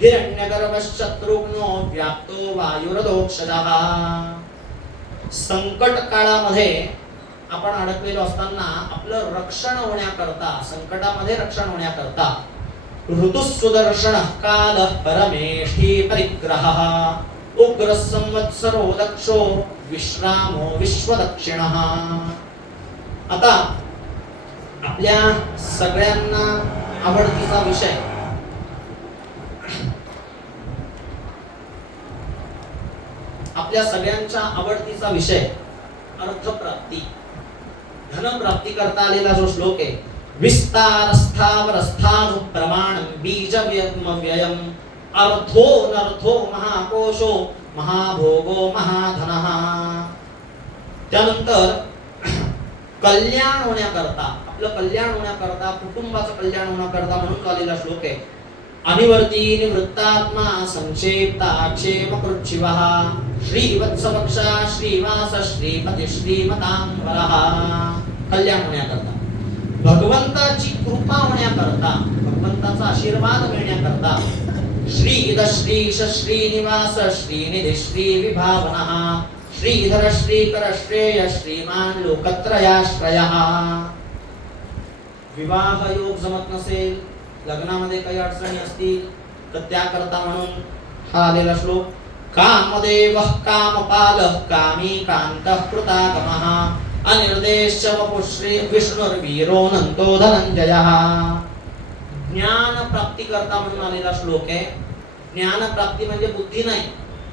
हिरण्यगर्भ शत्रुघ्नो व्याप्तो वायुरदोक्षजः. संकट काळामध्ये आपण अडकलेलो असताना आपलं रक्षण होण्याकरता, संकटामध्ये रक्षण होण्याकरता ऋतु सुदर्शन काल परमेष्ठी परिग्रह उग्र संवत्सरो दक्षो विश्रामो विश्वदक्षिणः. आता आपल्या सगळ्यांना आवडतीचा विषय, आपल्या सगळ्यांच्या आवडतीचा विषय अर्थप्राप्ती, धनप्राप्ती करता आलेला जो श्लोक आहे, विस्तार स्थावर स्थानु प्रमाण बीज व्ययम अर्थो नर्थो महाकोशो महाभोगो महाधनः. त्यानंतर कल्याण होण्याकरता, आपलं कल्याण होण्याकरता, कुटुंबाचं कल्याण होण्याकरता म्हणून आलेला श्लोक आहे, अनिवर्ती निवृत्तात्मा संक्षेप्ताक्षेम कृच्छिवः श्रीवत्सवक्षा श्रीवास श्रीपती श्रीमतांबरः. कल्याण होण्याकरता, भगवंताची कृपा होण्याकरता, भगवंताचा आशीर्वाद मिळण्याकरता, श्रीद श्रीश श्रीनिवास श्रीनिधी श्रीविभावनः श्रीधर श्रीकर श्रेय श्रीमान लोकत्रयाश्रयः. विवाह योग जमत नसेल, लग्नामध्ये काही अडचणी असतील तर त्याकरता म्हणून हा आलेला श्लोक, कामदेव कामपालः कामी कांतः कृतागमः अनिर्देश्य वपुश्री विष्णुर्वीरो नंतो धनंजयः. ज्ञान प्राप्ती करता म्हणून आलेला श्लोक आहे. ज्ञान प्राप्ती म्हणजे बुद्धी नाही,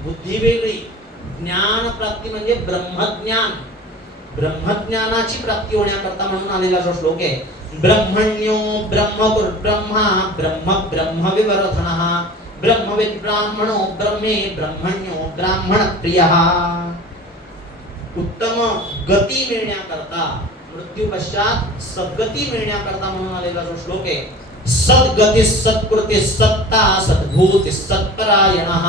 बुद्धी वेगळी. ज्ञान प्राप्ती म्हणजे ब्रह्मज्ञान, ब्रह्मज्ञानाची प्राप्ती होण्याकरता म्हणून आलेला जो श्लोक आहे, ब्रह्मण्यो ब्रह्मपुर्ब्रह्मा ब्रह्म ब्रह्म विवर्धनः ब्रह्मविद् ब्राह्मणो ब्रह्मे ब्रह्मण्यो ब्राह्मण प्रियः. उत्तम गती मिळण्याकरता, मृत्यू पश्चात सद्गती मिळण्याकरता म्हणून आलेला जो श्लोक आहे, सद्गती सत्कृती सत्ता सद्भूती सत्परायणः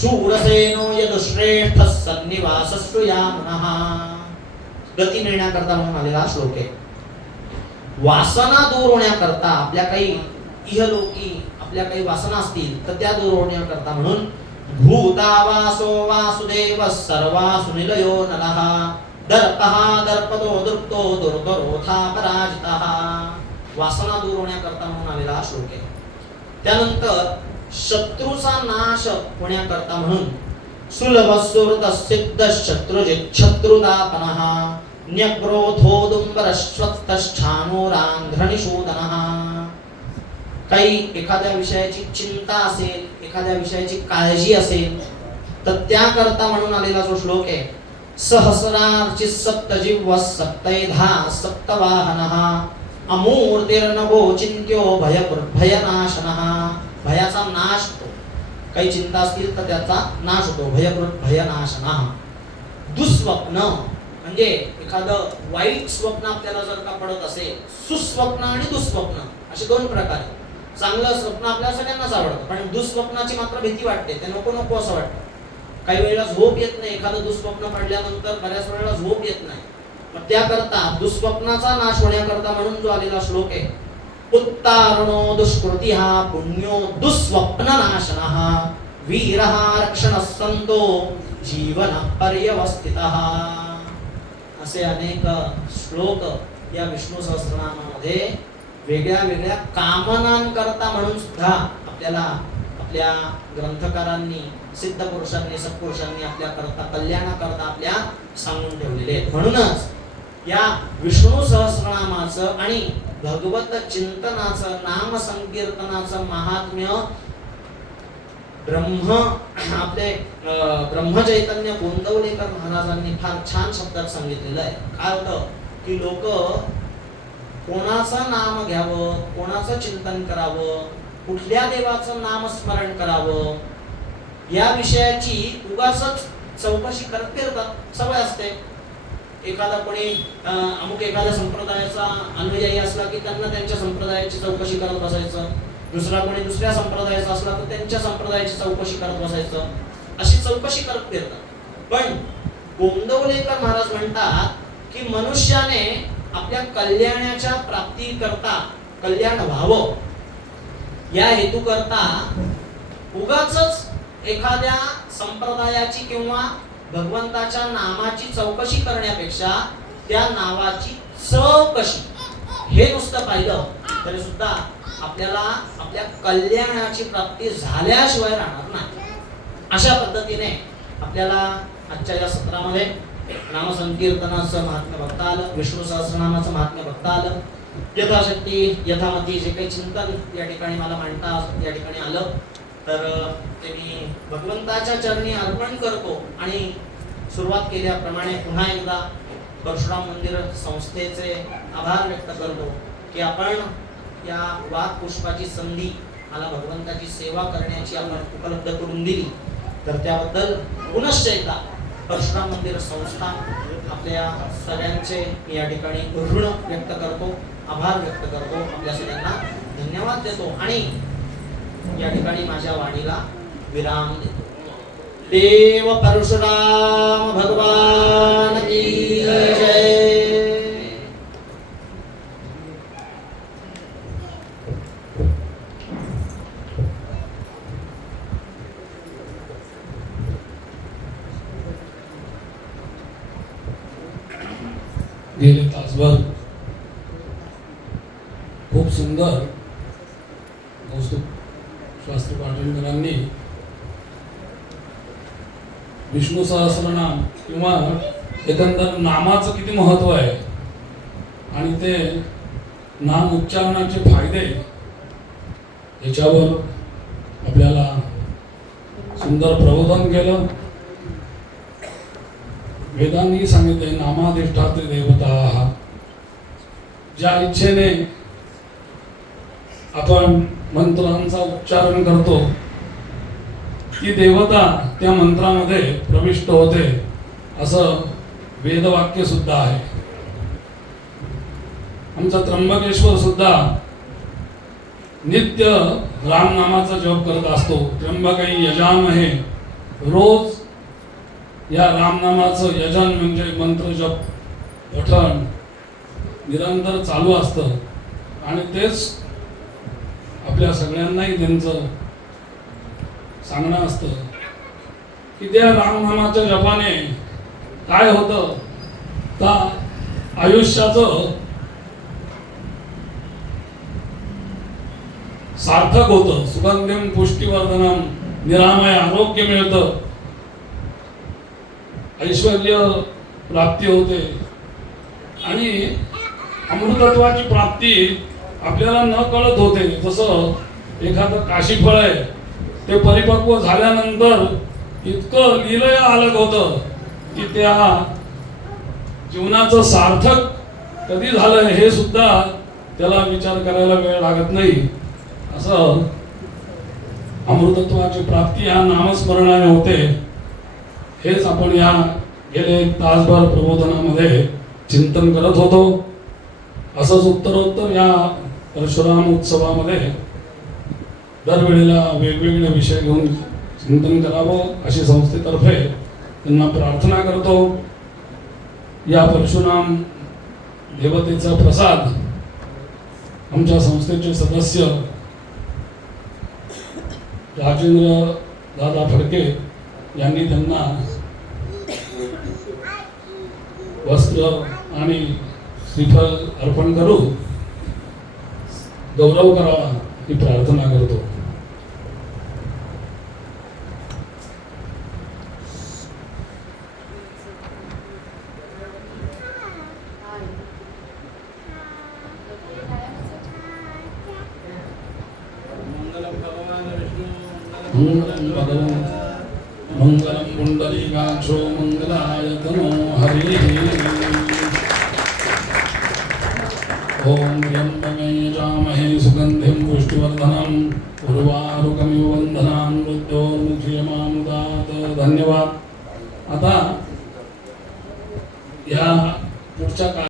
शूरसेनो यदुश्रेष्ठ सन्निवासस्सु यामनः. गती मिळण्याकरता म्हणून आलेला श्लोक आहे. वासना दूर होण्याकरता, आपल्या काही इहलोकी आपल्या काही वासना असतील तर त्या दूर होण्याकरता म्हणून भूतावासो वासुदेव सर्वासु निलयो नलः दर्पः दर्पतो दृप्तो दुर्दरोथा पराजितः. वासना दूर होण्याकरता म्हणून आलेला श्लोक आहे. त्यानंतर शत्रूचा नाश होण्याकरता म्हणून सुलभ सुहृद सिद्ध शत्रुजित शत्रुदापनः न्यग्रोधोदुंबरश्वत्तश्चानोरांध्रनिशोधनः. काही एखाद्या विषयाची चिंता असेल, एखाद्या विषयाची काळजी असेल तर त्याकरता म्हणून आलेला जो श्लोक आहे, सहस्रार्चित सप्तजिह्व सप्तैधा सप्तवाहनः अमूर्तिर्नभो चिंत्यो भयनाशनः. भयाचा नाश होतो, काही चिंता असतील तर त्याचा नाश होतो, भयनाशनः. दुःस्वप्न म्हणजे एखादं वाईट स्वप्न आपल्याला जर का पडत असेल, सुस्वप्न आणि दुःस्वप्न असे दोन प्रकार. चांगलं स्वप्न आपल्याला सगळ्यांनाच आवडतं, पण दुःस्वप्नाची मात्र भीती वाटते, ते नको नको असं वाटतं. काही वेळेला झोप येत नाही, एखादं दुःस्वप्न पडल्यानंतर बऱ्याच वेळेला झोप येत नाही. मग त्याकरता दुःस्वप्नाचा नाश होण्याकरता म्हणून जो आलेला श्लोक आहे, उत्तारणो दुष्कृतिः पुण्यो दुःस्वप्ननाशनः वीरः रक्षणः संतो जीवनः पर्यवस्थितः. असे अनेक श्लोक या विष्णू सहस्रनामामध्ये वेगळ्या वेगळ्या कामनांकरता म्हणून सुद्धा आपल्याला आपल्या ग्रंथकारांनी, सिद्ध पुरुषांनी, सत्पुरुषांनी आपल्या करता कल्याणाकरता आपल्या सांगून ठेवलेले आहेत. म्हणूनच या विष्णू सहस्रनामाचं आणि भगवत चिंतनाचं, नाम संकीर्तनाचं महात्म्य आपले ब्रह्मचैतन्य गोंदवलेकर महाराजांनी फार छान शब्दात सांगितलेलं आहे. काय होतं की लोक कोणाचं नाम घ्यावं, कोणाचं चिंतन करावं, कुठल्या देवाचं नामस्मरण करावं या विषयाची उगाचच चौकशी करत फिरतात. सवय असते, एखादा कोणी अमुक एखाद्या संप्रदायाचा अनुयायी असला की त्यांना त्यांच्या संप्रदायाची चौकशी करत बसायचं, दुसरा कोणी दुसऱ्या संप्रदायाचा असला तर त्यांच्या संप्रदायाची चौकशी करत बसायचं, अशी चौकशी करत फिरतात. पण गोंदवलेकर महाराज म्हणतात की मनुष्याने आपल्या कल्याणाच्या प्राप्ती करता, कल्याण व्हावं या हेतू करता उगाचच एखाद्या संप्रदायाची किंवा भगवंताच्या नामाची चौकशी करण्यापेक्षा त्या नावाची चौकशी हे नुसतं पाहिलं तरी सुद्धा आपल्याला आपल्या कल्याणाची प्राप्ती झाल्याशिवाय राहणार नाही. अशा पद्धतीने आपल्याला आजच्या या सत्रामध्ये नामसंकीर्तनाचं महात्म्य बघता आलं, विष्णू सहस्रनामाचं महात्म्य बघता आलं. यथाशक्ती यथामती जे काही चिंतन या ठिकाणी मला मांडता या ठिकाणी आलं तर ते मी भगवंताच्या चरणी अर्पण करतो आणि सुरुवात केल्याप्रमाणे पुन्हा एकदा परशुराम मंदिर संस्थेचे आभार व्यक्त करतो की आपण या वाघ पुष्पाची संधी मला भगवंताची सेवा करण्याची आपण उपलब्ध करून दिली, तर त्याबद्दल पुनश्च एकदा परशुराम मंदिर संस्था आपल्या सगळ्यांचे मी या ठिकाणी ऋण व्यक्त करतो, आभार व्यक्त करतो, आपल्या सगळ्यांना धन्यवाद देतो आणि या ठिकाणी माझ्या वाणीला विराम देतो. देव परशुराम भगवान की जय. गेले तासभर खूप सुंदर कौस्तुभ शास्त्री पाटणकरांनी विष्णू सहस्रनाम किंवा एकंदर नामाचं किती महत्व आहे आणि ते नाम उच्चारणाचे फायदे याच्यावर आपल्याला सुंदर प्रबोधन केलं. वेदांनी सांगितले नामाधिष्ठाते देवता, ज्या इच्छेने आपण मंत्रांचा उच्चारण करतो ती देवता त्या मंत्रामध्ये प्रविष्ट होते असं वेदवाक्य सुद्धा आहे. आमचा त्र्यंबकेश्वर सुद्धा नित्य राम नामाचा जप करत असतो. त्र्यंबकै यजामहे, रोज या रामनामाचं यजन म्हणजे मंत्र जप पठण निरंतर चालू असतं आणि तेच आपल्या सगळ्यांनाही त्यांचं सांगणं असतं की त्या रामनामाच्या जपाने काय होतं तर आयुष्याचं सार्थक होतं. सुगंधिम पुष्टिवर्धनम, निरामय आरोग्य मिळतं, ऐश्वर्य प्राप्ती होते आणि अमृतत्वाची प्राप्ती आपल्याला न कळत होते. जसं एखादं काशीफळ आहे ते परिपक्व झाल्यानंतर इतकं लीलय अलग होतं की त्या जीवनाचं सार्थक कधी झालं हे सुद्धा त्याला विचार करायला वेळ लागत नाही. असं अमृतत्वाची प्राप्ती या नामस्मरणाने होते. हेच आपण या गेले तासभर प्रबोधनामध्ये चिंतन करत होतो. असंच उत्तरोत्तर या परशुराम उत्सवामध्ये दरवेळेला वेगवेगळे विषय घेऊन चिंतन करावं अशी संस्थेतर्फे त्यांना प्रार्थना करतो. या परशुराम देवतेचा प्रसाद आमच्या संस्थेचे सदस्य राजेंद्र दादा फडके यांनी त्यांना वस्त्र आणि श्रीफल अर्पण करून गौरव करावा ही प्रार्थना करतो. मंगलम पुंडरीकाक्षो मंगलाय तनो हरि. ओम त्र्यंबके यजामहे सुगंधिं पुष्टिवर्धनम् उर्वारुकमिव बन्धनान् मृत्योर्मुक्षीयमामृतात्. धन्यवाद. आता या पुढच्या काळात